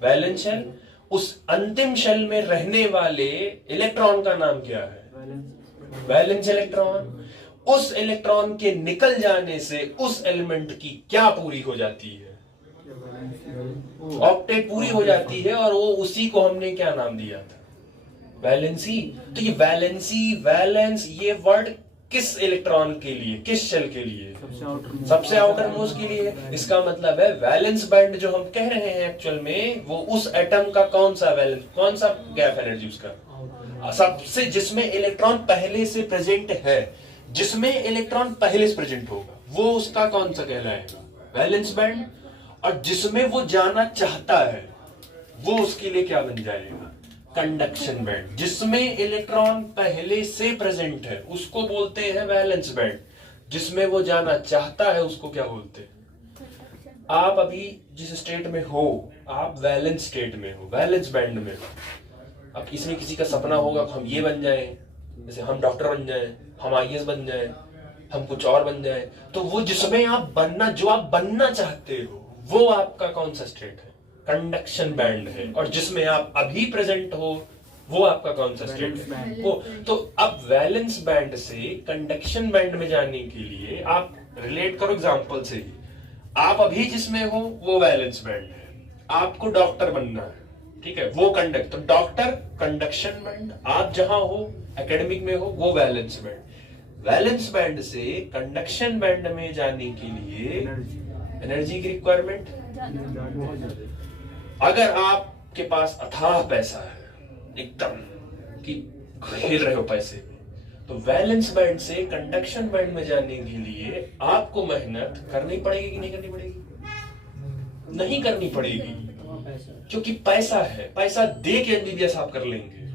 वैलेंस शेल। उस अंतिम शेल में रहने वाले इलेक्ट्रॉन का नाम क्या है, वैलेंस इलेक्ट्रॉन। उस इलेक्ट्रॉन के निकल जाने से उस एलिमेंट की क्या पूरी हो जाती है, ऑक्टेट पूरी हो जाती है, और वो उसी को हमने क्या नाम दिया था, वैलेंसी। तो ये वैलेंसी, वैलेंस, ये वर्ड किस इलेक्ट्रॉन के लिए, किस शेल के लिए, सबसे आउटर मोस्ट के लिए। इसका मतलब है वैलेंस बैंड जो हम कह रहे हैं एक्चुअल में, वो उस एटम का कौन सा वैलेंस, कौन सा गैप एनर्जी उसका, सबसे जिसमें इलेक्ट्रॉन पहले से प्रेजेंट है, जिसमें इलेक्ट्रॉन पहले से प्रेजेंट होगा वो उसका कौन सा कहलाएगा, वैलेंस बैंड। और जिसमें वो जाना चाहता है वो उसके लिए क्या बन जाएगा, कंडक्शन बैंड। जिसमें इलेक्ट्रॉन पहले से प्रेजेंट है उसको बोलते हैं वैलेंस बैंड, जिसमें वो जाना चाहता है उसको क्या बोलते हैं। आप अभी जिस स्टेट में हो, आप वैलेंस स्टेट में हो, वैलेंस बैंड में हो। अब इसमें किसी का सपना होगा हम ये बन जाएं, जैसे हम डॉक्टर बन जाएं, हम आईएएस बन जाएं, हम कुछ और बन जाएं, तो वो जिसमें आप बनना, जो आप बनना चाहते हो, वो आपका कौन सा स्टेट है, कंडक्शन बैंड है। और जिसमें आप अभी प्रेजेंट हो वो आपका कौन सा स्टेट है, वो। तो अब वैलेंस बैंड से कंडक्शन बैंड में जाने के लिए आप रिलेट करो एग्जांपल से ही। आप अभी जिसमें हो वो वैलेंस बैंड है, आपको डॉक्टर बनना है, ठीक है, वो कंडक्ट, तो डॉक्टर कंडक्शन बैंड। आप जहां हो एकेडमिक में हो वो वैलेंस बैंड। वैलेंस बैंड से कंडक्शन बैंड में जाने के लिए एनर्जी की रिक्वायरमेंट, अगर आपके पास अथाह पैसा है एकदम कि घेर रहे हो पैसे में, तो वैलेंस बैंड से कंडक्शन बैंड में जाने के लिए आपको मेहनत करनी पड़ेगी कि नहीं करनी पड़ेगी, नहीं करनी पड़ेगी, क्योंकि पैसा है, पैसा दे के एमबीबीएस आप कर लेंगे,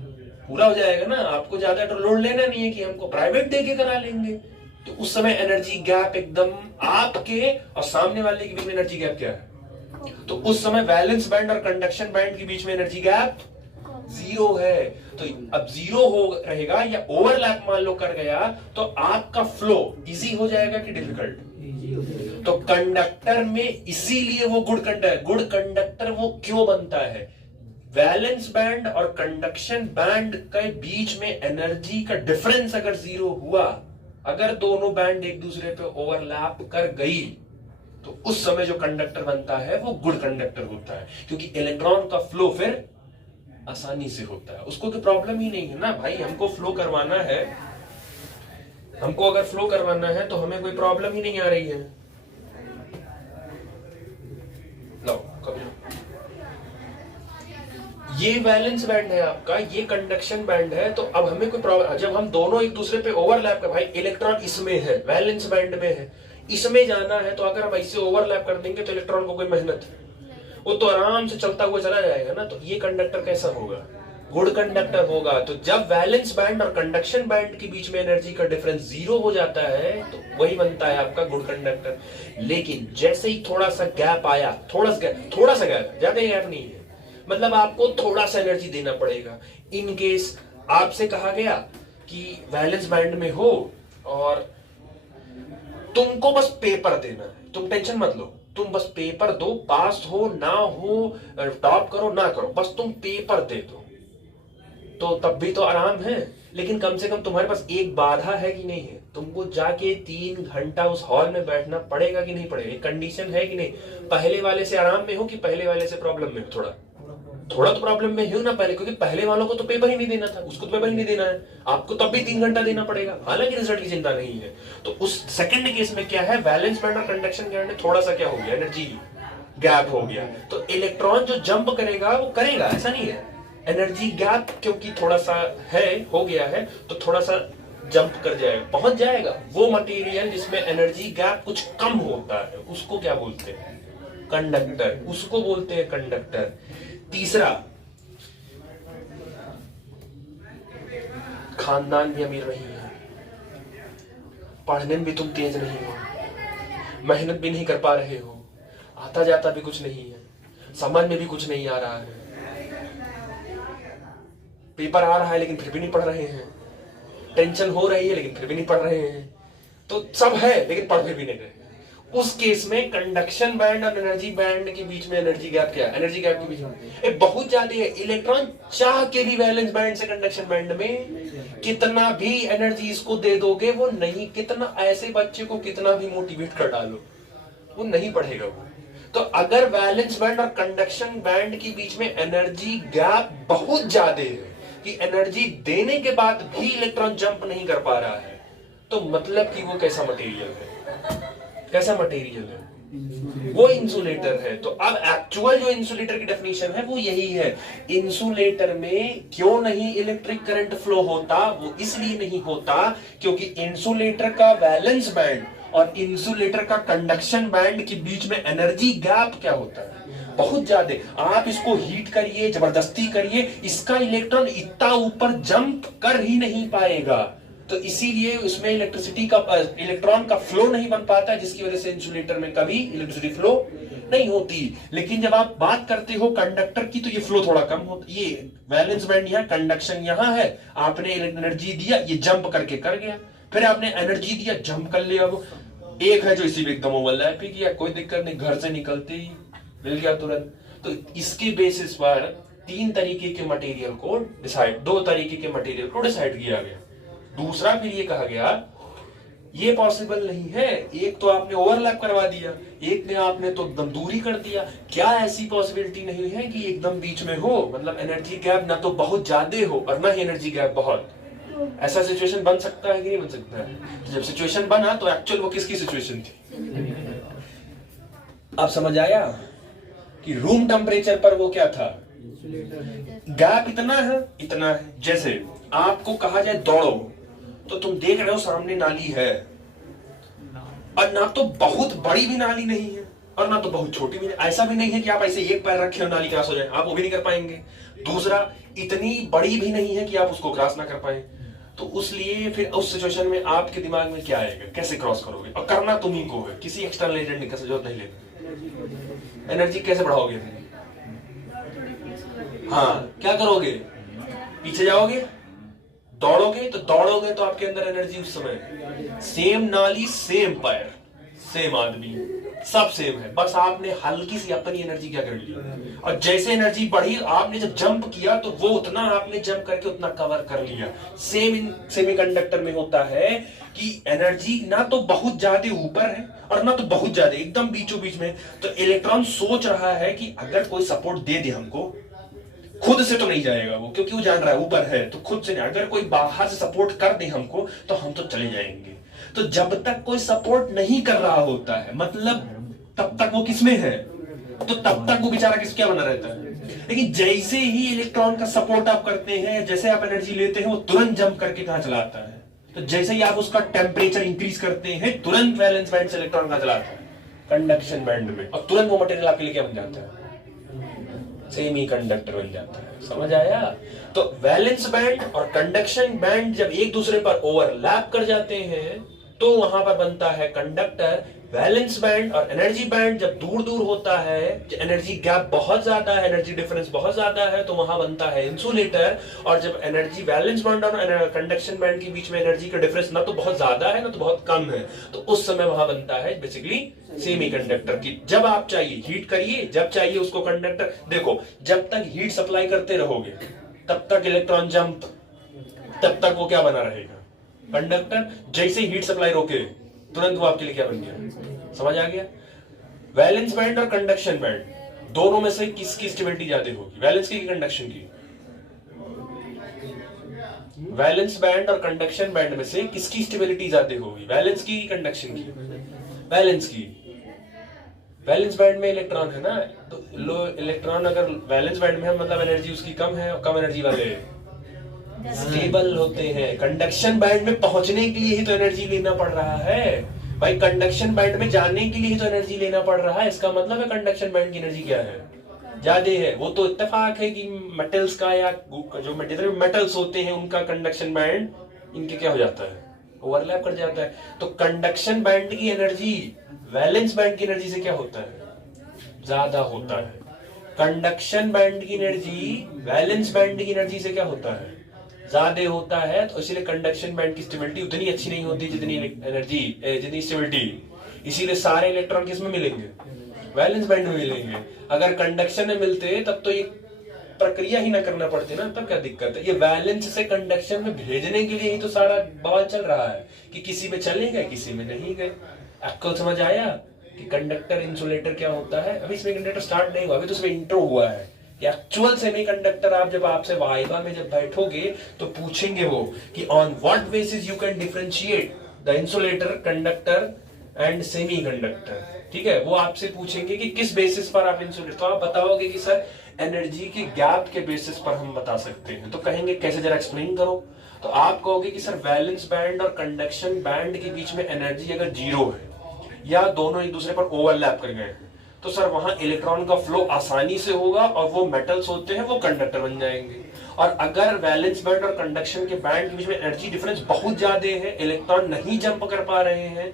पूरा हो जाएगा ना। आपको ज्यादा लोड लेना नहीं है कि हमको प्राइवेट दे के करा लेंगे। तो उस समय एनर्जी गैप एकदम आपके और सामने वाले के बीच में एनर्जी गैप क्या है, तो उस समय वैलेंस बैंड और कंडक्शन बैंड के बीच में एनर्जी गैप जीरो है। तो अब जीरो हो रहेगा या ओवरलैप मान लो कर गया तो आपका फ्लो इजी हो जाएगा कि डिफिकल्ट। तो कंडक्टर में इसीलिए वो गुड कंडक्टर वो क्यों बनता है, वैलेंस बैंड और कंडक्शन बैंड के बीच में एनर्जी का डिफरेंस अगर जीरो हुआ, अगर दोनों बैंड एक दूसरे पे ओवरलैप कर गई, तो उस समय जो कंडक्टर बनता है वो गुड कंडक्टर होता है, क्योंकि इलेक्ट्रॉन का फ्लो फिर आसानी से होता है। उसको तो प्रॉब्लम ही नहीं है ना भाई, हमको फ्लो करवाना है, हमको अगर फ्लो करवाना है तो हमें कोई प्रॉब्लम ही नहीं आ रही है। लो कभी ये वैलेंस बैंड है आपका, ये कंडक्शन बैंड है, तो अब हमें कोई प्रॉब्लम, जब हम दोनों एक दूसरे पे ओवरलैप कर, भाई इलेक्ट्रॉन इसमें है, वैलेंस बैंड में है, इसमें जाना है, तो अगर हम ऐसे ओवरलैप कर देंगे तो इलेक्ट्रॉन को कोई मेहनत, वो तो आराम से चलता हुआ चला जाएगा ना। तो ये कंडक्टर कैसा होगा, गुड कंडक्टर होगा। तो जब वैलेंस बैंड और कंडक्शन बैंड के बीच में एनर्जी का डिफरेंस जीरो हो जाता है तो वही बनता है आपका गुड कंडक्टर। लेकिन जैसे ही थोड़ा सा गैप आया, थोड़ा सा गैप, ज्यादा गैप नहीं है, मतलब आपको थोड़ा सा एनर्जी देना पड़ेगा। इन केस आपसे कहा गया कि वैलेंस बैंड में हो और तुमको बस पेपर देना है, तुम टेंशन मत लो, तुम बस पेपर दो, पास हो ना हो, टॉप करो ना करो, बस तुम पेपर दे दो, तो तब भी तो आराम है। लेकिन कम से कम तुम्हारे पास एक बाधा है कि नहीं है, तुमको जाके 3 घंटा उस हॉल में बैठना पड़ेगा कि नहीं पड़ेगा, एक कंडीशन है कि नहीं। पहले वाले से आराम में हो कि पहले वाले से प्रॉब्लम में हो, थोड़ा तो प्रॉब्लम में हो ना पहले, क्योंकि पहले वालों को तो पेपर ही नहीं देना था, उसको तो पेपर ही नहीं देना है, आपको तब भी 3 घंटा देना पड़ेगा, हालांकि रिजल्ट की चिंता नहीं है। तो उस सेकंड केस में क्या है, वैलेंस बैंड और कंडक्शन बैंड में थोड़ा सा क्या हो गया, एनर्जी गैप हो गया, तो इलेक्ट्रॉन जो जंप करेगा वो करेगा, ऐसा नहीं है। एनर्जी गैप क्योंकि थोड़ा सा है, हो गया है, तो थोड़ा सा जंप कर जाएगा, पहुंच जाएगा। वो मटेरियल जिसमें एनर्जी गैप कुछ कम होता है उसको क्या बोलते हैं? कंडक्टर। उसको बोलते हैं कंडक्टर। तीसरा, खानदान भी अमीर नहीं है, पढ़ने में भी तुम तेज नहीं हो, मेहनत भी नहीं कर पा रहे हो, आता जाता भी कुछ नहीं है, समझ में भी कुछ नहीं आ रहा है, पेपर आ रहा है लेकिन फिर भी नहीं पढ़ रहे हैं, टेंशन हो रही है लेकिन फिर भी नहीं पढ़ रहे हैं, तो सब है लेकिन पढ़ फिर भी नहीं रहे। उस केस में कंडक्शन बैंड और एनर्जी बैंड के बीच में एनर्जी गैप क्या है? एनर्जी गैप के बीच में बहुत ज्यादा है। इलेक्ट्रॉन चाह के भी वैलेंस बैंड से कंडक्शन बैंड में कितना भी एनर्जी इसको दे दोगे वो नहीं, कितना ऐसे बच्चे को कितना भी मोटिवेट कर डालो वो नहीं पढ़ेगा वो। तो अगर वैलेंस बैंड और कंडक्शन बैंड के बीच में एनर्जी गैप बहुत ज्यादा है कि एनर्जी देने के बाद भी इलेक्ट्रॉन जंप नहीं कर पा रहा है, तो मतलब कि वो कैसा मटेरियल है? कैसा मटेरियल है? वो इंसुलेटर है। तो अब एक्चुअल जो इंसुलेटर की डेफिनेशन है वो यही है। इंसुलेटर में क्यों नहीं इलेक्ट्रिक करंट फ्लो होता? वो इसलिए नहीं होता क्योंकि इंसुलेटर का वैलेंस बैंड और इंसुलेटर का कंडक्शन बैंड के बीच में एनर्जी गैप क्या होता है? बहुत ज्यादा। आप इसको हीट करिए, जबरदस्ती करिए, इसका इलेक्ट्रॉन इतना ऊपर जंप कर ही नहीं पाएगा। तो इसीलिए उसमें इलेक्ट्रिसिटी का इलेक्ट्रॉन का फ्लो नहीं बन पाता है, जिसकी वजह से इंसुलेटर में कभी इलेक्ट्रिसिटी फ्लो नहीं होती। लेकिन जब आप बात करते हो कंडक्टर की तो ये फ्लो थोड़ा कम होता है। ये वैलेंस बैंड यहाँ, कंडक्शन यहाँ है, आपने एनर्जी दिया, ये जंप करके कर गया, फिर आपने एनर्जी दिया, जंप कर लिया। वो एक है जो इसी में एकदम ओवरलैप ही किया, कोई दिक्कत नहीं, घर से निकलते ही मिल गया तुरंत। तो इसके बेसिस पर तीन तरीके के मटेरियल को डिसाइड, दो तरीके के मटेरियल को डिसाइड किया गया। दूसरा फिर ये कहा गया ये पॉसिबल नहीं है, एक तो आपने ओवरलैप करवा दिया, एक ने आपने तो एकदम दूरी कर दिया। क्या ऐसी पॉसिबिलिटी नहीं है कि एकदम बीच में हो, मतलब एनर्जी गैप ना तो बहुत ज्यादा हो और ना ही एनर्जी गैप बहुत? ऐसा सिचुएशन बन सकता है कि नहीं बन सकता है? जब सिचुएशन बना तो एक्चुअल वो किसकी सिचुएशन थी? अब समझ आया कि रूम टेम्परेचर पर वो क्या था? गैप इतना है। जैसे आपको कहा जाए दौड़ो, तो तुम देख रहे हो सामने नाली है, और ना तो बहुत बड़ी भी नाली नहीं है और ना तो बहुत छोटी भी नहीं। ऐसा भी नहीं है कि आप ऐसे एक पैर रखे हो नाली क्रॉस हो जाए, आप वो भी नहीं कर पाएंगे। दूसरा, इतनी बड़ी भी नहीं है कि आप उसको क्रॉस ना कर पाए। तो उसलिए फिर उस सिचुएशन में आपके दिमाग में क्या आएगा? कैसे क्रॉस करोगे? और करना तुम ही को है, किसी एक्सटर्नल एजेंट की जरूरत नहीं लेनी। एनर्जी कैसे बढ़ाओगे? हाँ, क्या करोगे? पीछे जाओगे, दौड़ोगे तो आपके अंदर एनर्जी उस समय सेम नाली, सेम पैर, सेम आदमी, सब सेम है, बस आपने हल्की सी अपनी एनर्जी क्या कर ली। और जैसे एनर्जी बढ़ी, आपने जब जंप किया तो वो उतना आपने जंप करके उतना कवर कर लिया। सेम इन सेमीकंडक्टर में होता है कि एनर्जी ना तो बहुत ज्यादा ऊपर है और ना तो बहुत ज्यादा, एकदम बीचों बीच में। तो इलेक्ट्रॉन सोच रहा है कि अगर कोई सपोर्ट दे दे हमको, खुद से तो नहीं जाएगा वो, क्योंकि वो जान रहा है ऊपर है, तो खुद से नहीं। अगर कोई बाहर से सपोर्ट कर दे हमको तो हम तो चले जाएंगे। तो जब तक कोई सपोर्ट नहीं कर रहा होता है, मतलब तब तक वो किसमें है, तो तब तक वो बेचारा किस क्या बना रहता है। लेकिन जैसे ही इलेक्ट्रॉन का सपोर्ट आप करते हैं, जैसे आप एनर्जी लेते हैं, वो तुरंत जंप करके कहां चला आता है? तो जैसे ही आप उसका टेम्परेचर इंक्रीज करते हैं, तुरंत वैलेंस बैंड से इलेक्ट्रॉन कहां चला आता है? कंडक्शन बैंड में। और तुरंत वो मटेरियल आपके लिए क्या बन जाता है? सेमीकंडक्टर बन जाता है। समझ आया? तो वैलेंस बैंड और कंडक्शन बैंड जब एक दूसरे पर ओवरलैप कर जाते हैं तो वहां पर बनता है कंडक्टर। वैलेंस बैंड और एनर्जी बैंड जब दूर दूर होता है, एनर्जी गैप बहुत ज्यादा है, एनर्जी डिफरेंस बहुत ज्यादा है, तो वहां बनता है इंसुलेटर। और जब एनर्जी वैलेंस बैंड और कंडक्शन बैंड के बीच में एनर्जी का डिफरेंस ना तो बहुत ज्यादा है ना तो बहुत कम है, तो उस समय वहां बनता है बेसिकली सेमीकंडक्टर की। जब आप चाहिए हीट करिए, जब चाहिए उसको कंडक्टर। देखो, जब तक हीट सप्लाई करते रहोगे तब तक इलेक्ट्रॉन जंप, तब तक वो क्या बना रहेगा? कंडक्टर। जैसे हीट सप्लाई रोके तुरंत वो आपके लिए क्या बन गया? समझ आ गया? वैलेंस बैंड और कंडक्शन बैंड दोनों में से किसकी स्टेबिलिटी ज्यादा होगी? वैलेंस की कंडक्शन की? वैलेंस बैंड और कंडक्शन बैंड में से किसकी स्टेबिलिटी ज्यादा होगी? वैलेंस की, कंडक्शन की? वैलेंस की। वैलेंस बैंड में इलेक्ट्रॉन है ना, तो लो इलेक्ट्रॉन अगर वैलेंस बैंड में है मतलब एनर्जी उसकी कम है, और कम एनर्जी वाले स्टेबल होते हैं। कंडक्शन बैंड में पहुंचने के लिए ही तो एनर्जी लेना पड़ रहा है भाई, कंडक्शन बैंड में जाने के लिए ही तो एनर्जी लेना पड़ रहा है। इसका मतलब है कंडक्शन बैंड की एनर्जी क्या है, ज्यादा है। वो तो इत्तेफाक है कि मेटल्स का या जो मेटल्स होते हैं उनका कंडक्शन बैंड इनके क्या हो जाता है, ओवरलैप कर जाता है। तो कंडक्शन बैंड की एनर्जी वैलेंस बैंड की एनर्जी से क्या होता है, ज्यादा होता है। कंडक्शन बैंड की एनर्जी वैलेंस बैंड की एनर्जी से क्या होता है, ज्यादा होता है। तो इसलिए कंडक्शन बैंड की स्टेबिलिटी उतनी अच्छी नहीं होती जितनी एनर्जी, जितनी स्टेबिलिटी। इसीलिए सारे इलेक्ट्रॉन किस में मिलेंगे, वैलेंस बैंड में मिलेंगे। अगर कंडक्शन में मिलते तब तो ये प्रक्रिया ही ना करना पड़ती ना, तब क्या दिक्कत है। ये वैलेंस से कंडक्शन में भेजने के लिए ही तो सारा बवाल चल रहा है कि किसी में चले गए किसी में नहीं गए। अक्ल समझ आया कि कंडक्टर इंसुलेटर क्या होता है। अभी इसमें कंडक्टर स्टार्ट नहीं हुआ, अभी तो उसमें इंट्रो हुआ है। एक्चुअल सेमीकंडक्टर आप जब आपसे वाइवा में जब बैठोगे तो पूछेंगे वो कि on what basis you can differentiate the insulator, conductor and semiconductor. ठीक है, वो आपसे पूछेंगे कि किस बेसिस पर आप इंसुलेटर, तो आप बताओगे कि सर एनर्जी के गैप के बेसिस पर हम बता सकते हैं। तो कहेंगे कैसे, जरा एक्सप्लेन करो। तो आप कहोगे कि सर वैलेंस बैंड और कंडक्शन बैंड के बीच में एनर्जी अगर जीरो है या दोनों एक दूसरे पर ओवरलैप कर गए तो सर वहां इलेक्ट्रॉन का फ्लो आसानी से होगा और वो मेटल्स होते हैं वो कंडक्टर बन जाएंगे। और अगर वैलेंस बैंड और कंडक्शन के बैंड के बीच में एनर्जी डिफरेंस बहुत ज्यादा है, इलेक्ट्रॉन नहीं जंप कर पा रहे हैं,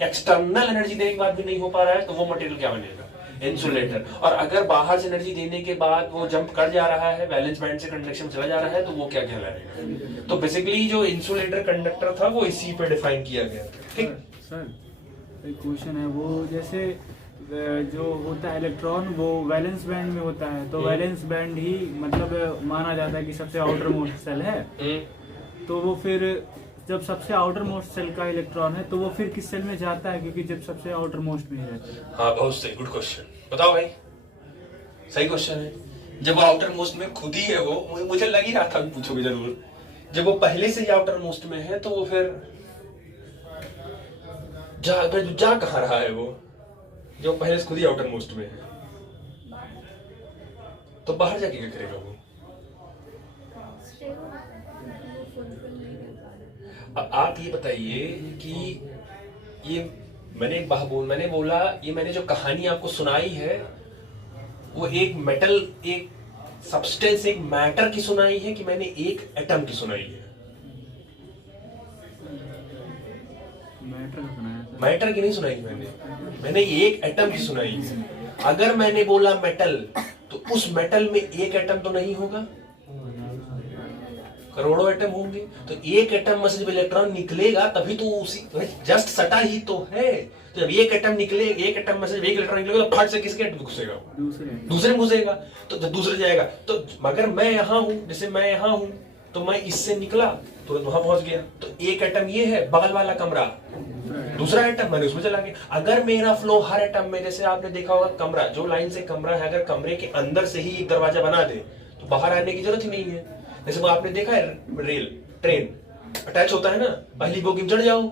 एक्सटर्नल एनर्जी देने के बाद भी नहीं हो पा रहा है, तो वो मटेरियल क्या बनेगा, इंसुलेटर। और अगर बाहर से एनर्जी देने के बाद वो जंप कर जा रहा है, वैलेंस बैंड से कंडक्शन चला जा रहा है, तो वो क्या कहलाएगा। तो बेसिकली जो इंसुलेटर कंडक्टर था वो इसी पे डिफाइन किया गया था। ठीक सर, एक क्वेश्चन है, वो जैसे जो होता है इलेक्ट्रॉन वो वैलेंस बैंड में होता है, तो वैलेंस बैंड ही मतलब माना जाता है कि सबसे आउटर मोस्ट सेल है। तो वो फिर जब सबसे आउटर मोस्ट सेल का इलेक्ट्रॉन है तो वो फिर किस सेल में जाता है, क्योंकि जब सबसे आउटर मोस्ट में रहता है। हाँ, बहुत सही, गुड क्वेश्चन। बताओ भाई, सही क्वेश्चन है। जब आउटर मोस्ट में खुद ही है वो, मुझे लग ही रहा था पूछोगे जरूर। जब वो पहले से ही आउटर मोस्ट में है तो वो फिर जा कहाँ रहा है, वो जो पहले से खुद ही आउटर मोस्ट में है, तो बाहर जाके क्या करेगा वो। अब आप ये बताइए कि ये मैंने बोला ये मैंने जो कहानी आपको सुनाई है वो एक मेटल, एक सब्सटेंस, एक मैटर की सुनाई है कि मैंने एक एटम की सुनाई है। मैटर की नहीं सुनाई मैंने एक एटम की सुनाई है। अगर मैंने बोला मेटल तो उस मेटल में एक एटम तो नहीं होगा, करोड़ों एटम होंगे। तो एक एटम में से जब इलेक्ट्रॉन निकलेगा तभी तो उसी जस्ट सटा ही तो है। तो जब एक एटम निकले, एक एटम में से जब एक इलेक्ट्रॉन निकलेगा तो फट से किसके एटम घुसेगा, दूसरे में घुसेगा। तो जब दूसरे जाएगा तो मगर मैं यहाँ हूँ, जैसे मैं यहाँ हूँ तो मैं इससे निकला तुरंत वहां पहुंच गया। तो एक एटम ये है, बगल वाला कमरा दूसरा एटम, मैंने उसमें चला गया। अगर मेरा फ्लो हर एटम में, जैसे आपने देखा होगा कमरा, जो लाइन से कमरा है, अगर कमरे के अंदर से ही एक दरवाजा बना दे तो बाहर आने की जरूरत ही नहीं है। जैसे वो आपने देखा है रेल, ट्रेन अटैच होता है ना, पहली बोगी में चढ़ जाओ,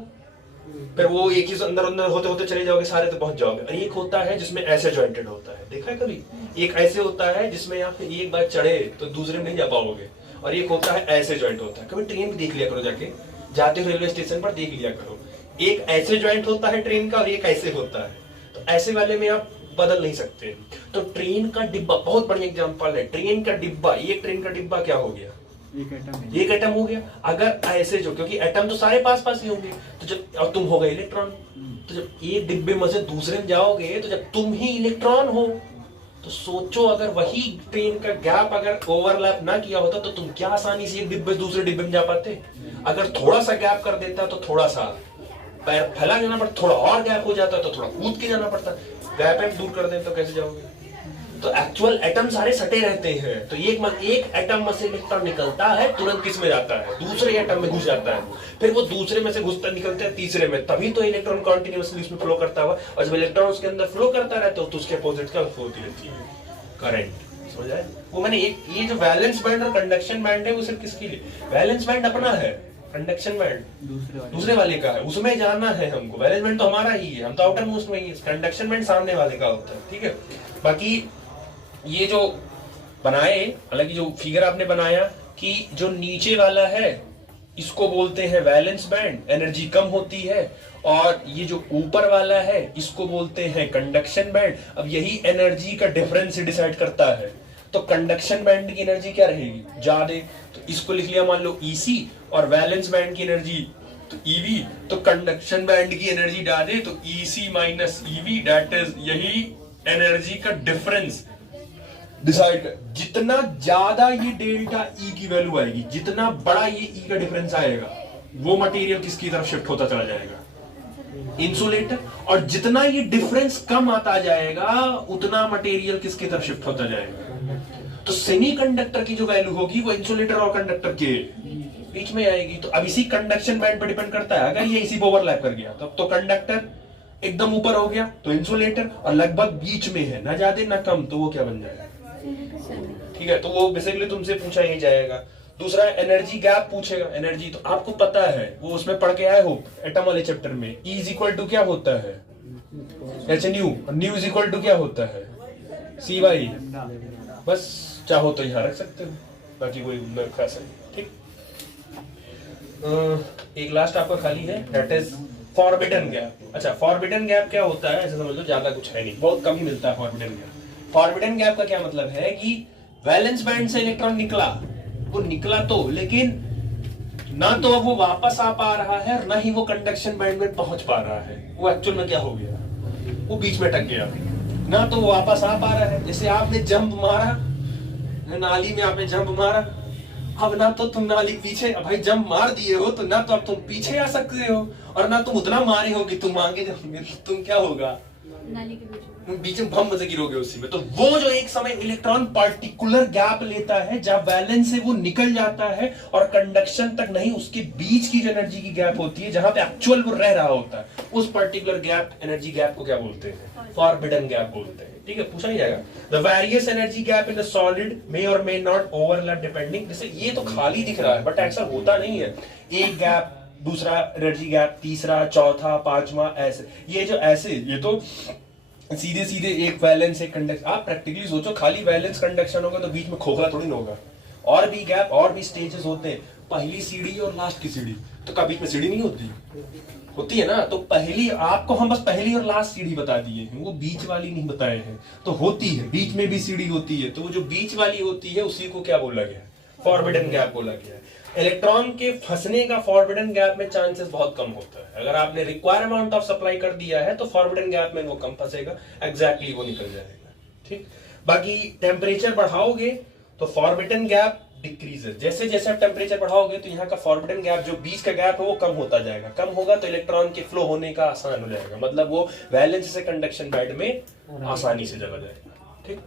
फिर वो एक ही अंदर अंदर होते होते चले जाओगे, सारे तो पहुंच जाओगे। और एक होता है जिसमें ऐसे जॉइंटेड होता है, देखा है कभी? एक ऐसे होता है जिसमें आप एक बार चढ़े तो दूसरे में नहीं जा पाओगे, और एक होता है ऐसे जॉइंट होता है। कभी ट्रेन भी देख लिया करो, जाके जाते हो रेलवे स्टेशन पर देख लिया करो, एक ऐसे जॉइंट होता है ट्रेन का और एक ऐसे होता है। तो ऐसे वाले में आप बदल नहीं सकते। तो ट्रेन का डिब्बा बहुत बढ़िया एग्जांपल है। ट्रेन का डिब्बा, एक ट्रेन का डिब्बा क्या हो गया, एक एटम हो गया। अगर ऐसे जो, क्योंकि एटम तो सारे पास पास ही होंगे, तो जब और तुम हो गए इलेक्ट्रॉन, तो जब एक डिब्बे में से दूसरे में जाओगे तो जब तुम ही इलेक्ट्रॉन हो, तो सोचो अगर वही ट्रेन का गैप अगर ओवरलैप ना किया होता तो तुम क्या आसानी से एक डिब्बे से दूसरे डिब्बे में जा पाते। अगर थोड़ा सा गैप कर देता तो थोड़ा सा पैर फैला जाना पड़ता, थोड़ा और गैप हो जाता तो थोड़ा कूद के जाना पड़ता। गैप दूर कर दे तो कैसे जाओगे। तो एक्चुअल एटम सारे सटे रहते हैं। तो एक एटम में से इलेक्ट्रॉन निकलता है, तुरंत किस में जाता है, दूसरे एटम में घुस जाता है, फिर वो दूसरे में से घुसता निकलता है तीसरे में, तभी तो इलेक्ट्रॉन कंटिन्यूअसली उसमें फ्लो करता हुआ। और जब इलेक्ट्रॉन उसके अंदर फ्लो करता रहता है तो उसके अपोजिट का फ्लो होती रहती है, करंट। समझ आए? वो मैंने ये जो वैलेंस बैंड और कंडक्शन बैंड है वो सिर्फ किसके लिए, वैलेंस बैंड अपना है, कंडक्शन बैंड दूसरे वाले का है, उसमें जाना है हमको। वैलेंस बैंड तो हमारा ही है, हम तो आउटर मोस्ट में ही है, कंडक्शन बैंड सामने वाले का होता है। ठीक है, बाकी ये जो बनाए, हालांकि जो फिगर आपने बनाया कि जो नीचे वाला है इसको बोलते हैं वैलेंस बैंड, एनर्जी कम होती है, और ये जो ऊपर वाला है इसको बोलते हैं कंडक्शन बैंड। अब यही एनर्जी का डिफरेंस डिसाइड करता है। तो कंडक्शन बैंड की एनर्जी क्या रहेगी, ज्यादा, तो इसको लिख लिया मान लो EC, और वैलेंस बैंड की एनर्जी तो EV, तो कंडक्शन बैंड की एनर्जी डाले तो EC minus EV, that is यही एनर्जी का डिफरेंस डिसाइड कर। जितना ज्यादा ये डेल्टा E की वैल्यू आएगी, जितना बड़ा ये E का डिफरेंस आएगा, वो मटेरियल किसकी तरफ शिफ्ट होता चला जाएगा, इंसुलेटर। और जितना ये डिफरेंस कम आता जाएगा उतना मटेरियल किसकी तरफ शिफ्ट होता जाएगा। तो सेमीकंडक्टर की जो वैल्यू होगी वो इंसुलेटर और कंडक्टर के बीच में आएगी। तो अब इसी कंडक्शन बैंड पर डिपेंड करता है, अगर ये इसी पर ओवरलैप कर गया तब तो कंडक्टर एकदम ऊपर हो गया तो इंसुलेटर, और लगभग बीच में है, ना ज्यादा ना कम, तो वो क्या बन जाएगा, ठीक है। तो वो बेसिकली तुमसे पूछा ही जाएगा। दूसरा एनर्जी गैप पूछेगा। एनर्जी तो आपको पता है, वो उसमें पढ़ के आए हो एटम वाले चैप्टर में। E इज इक्वल टू क्या होता है, H nu, nu is equal to क्या होता है, CY। बस चाहो तो यहाँ रख सकते हो, बाकी कोई खास नहीं, ठीक। एक लास्ट आपका खाली है, दैट इज फॉरबिडन गैप। अच्छा, फॉरबिडन गैप क्या होता है, ऐसा समझ लो, ज्यादा कुछ है नहीं, बहुत कम ही मिलता है फॉरबिडन गैप। फॉरबिडन गैप का क्या मतलब है कि वैलेंस बैंड से इलेक्ट्रॉन निकला, वो निकला तो, लेकिन ना तो वो वापस आ पा रहा है और ना ही वो कंडक्शन बैंड में पहुंच पा रहा है। वो एक्चुअल में क्या हो गया, वो बीच में अटक गया। ना तो वो वापस आ पा रहा है, जैसे आपने जंप मारा नाली में, आपने जंप मारा, अब ना तो तुम नाली पीछे, भाई जंप मार दिए हो तो ना तो अब तुम पीछे आ सकते हो, और ना तुम उतना मारे हो कि तुम आगे जाओगे, तुम क्या होगा, नाली के बीच में भम से गिरोगे उसी में। तो वो जो एक समय इलेक्ट्रॉन पार्टिकुलर गैप लेता है जब वैलेंस से वो निकल जाता है और कंडक्शन तक नहीं, उसके बीच की जो एनर्जी की गैप होती है जहां पे एक्चुअल वो रह रहा होता है, उस पर्टिकुलर गैप, एनर्जी गैप को क्या बोलते हैं, फॉरबिडन गैप बोलते हैं, ठीक है। पूछा ही जाएगा। The various energy gap in the solid may or may not overlap depending, जैसे ये तो खाली दिख रहा है बट ऐसा होता नहीं है। एक गैप, दूसरा एनर्जी गैप, तीसरा, चौथा, पांचवा, ऐसे ये जो ऐसे, ये तो सीधे सीधे एक वैलेंस एक कंडक्शन। आप प्रैक्टिकली सोचो, खाली वैलेंस कंडक्शन होगा तो बीच में खोखला थोड़ी ना होगा, और भी गैप, और भी स्टेजेस होते हैं। पहली सीढ़ी और लास्ट की सीढ़ी, तो क्या बीच में सीढ़ी नहीं होती, होती है ना। तो पहली, आपको हम बस पहली और लास्ट सीढ़ी बता दिए हैं, वो बीच वाली नहीं बताए हैं। तो होती है, बीच में भी सीढ़ी होती है, तो वो जो बीच वाली होती है उसी को क्या बोला गया, फॉरबिडन गैप बोला गया। इलेक्ट्रॉन के फंसने का फॉरबिडन गैप में चांसेस बहुत कम होता है। अगर आपने रिक्वायर अमाउंट ऑफ सप्लाई कर दिया है तो फॉरबिडन गैप में वो कम फंसेगा, एग्जैक्टली वो निकल जाएगा, ठीक। बाकी टेम्परेचर बढ़ाओगे तो फॉरबिडन गैप डिक्रीजेस, जैसे जैसे आप टेम्परेचर बढ़ाओगे तो यहाँ का फॉरबिडन गैप, जो बीच का गैप है वो कम होता जाएगा। कम होगा तो इलेक्ट्रॉन के फ्लो होने का आसान हो जाएगा, मतलब वो वैलेंस से कंडक्शन बैंड में आसानी से चला जाएगा, ठीक।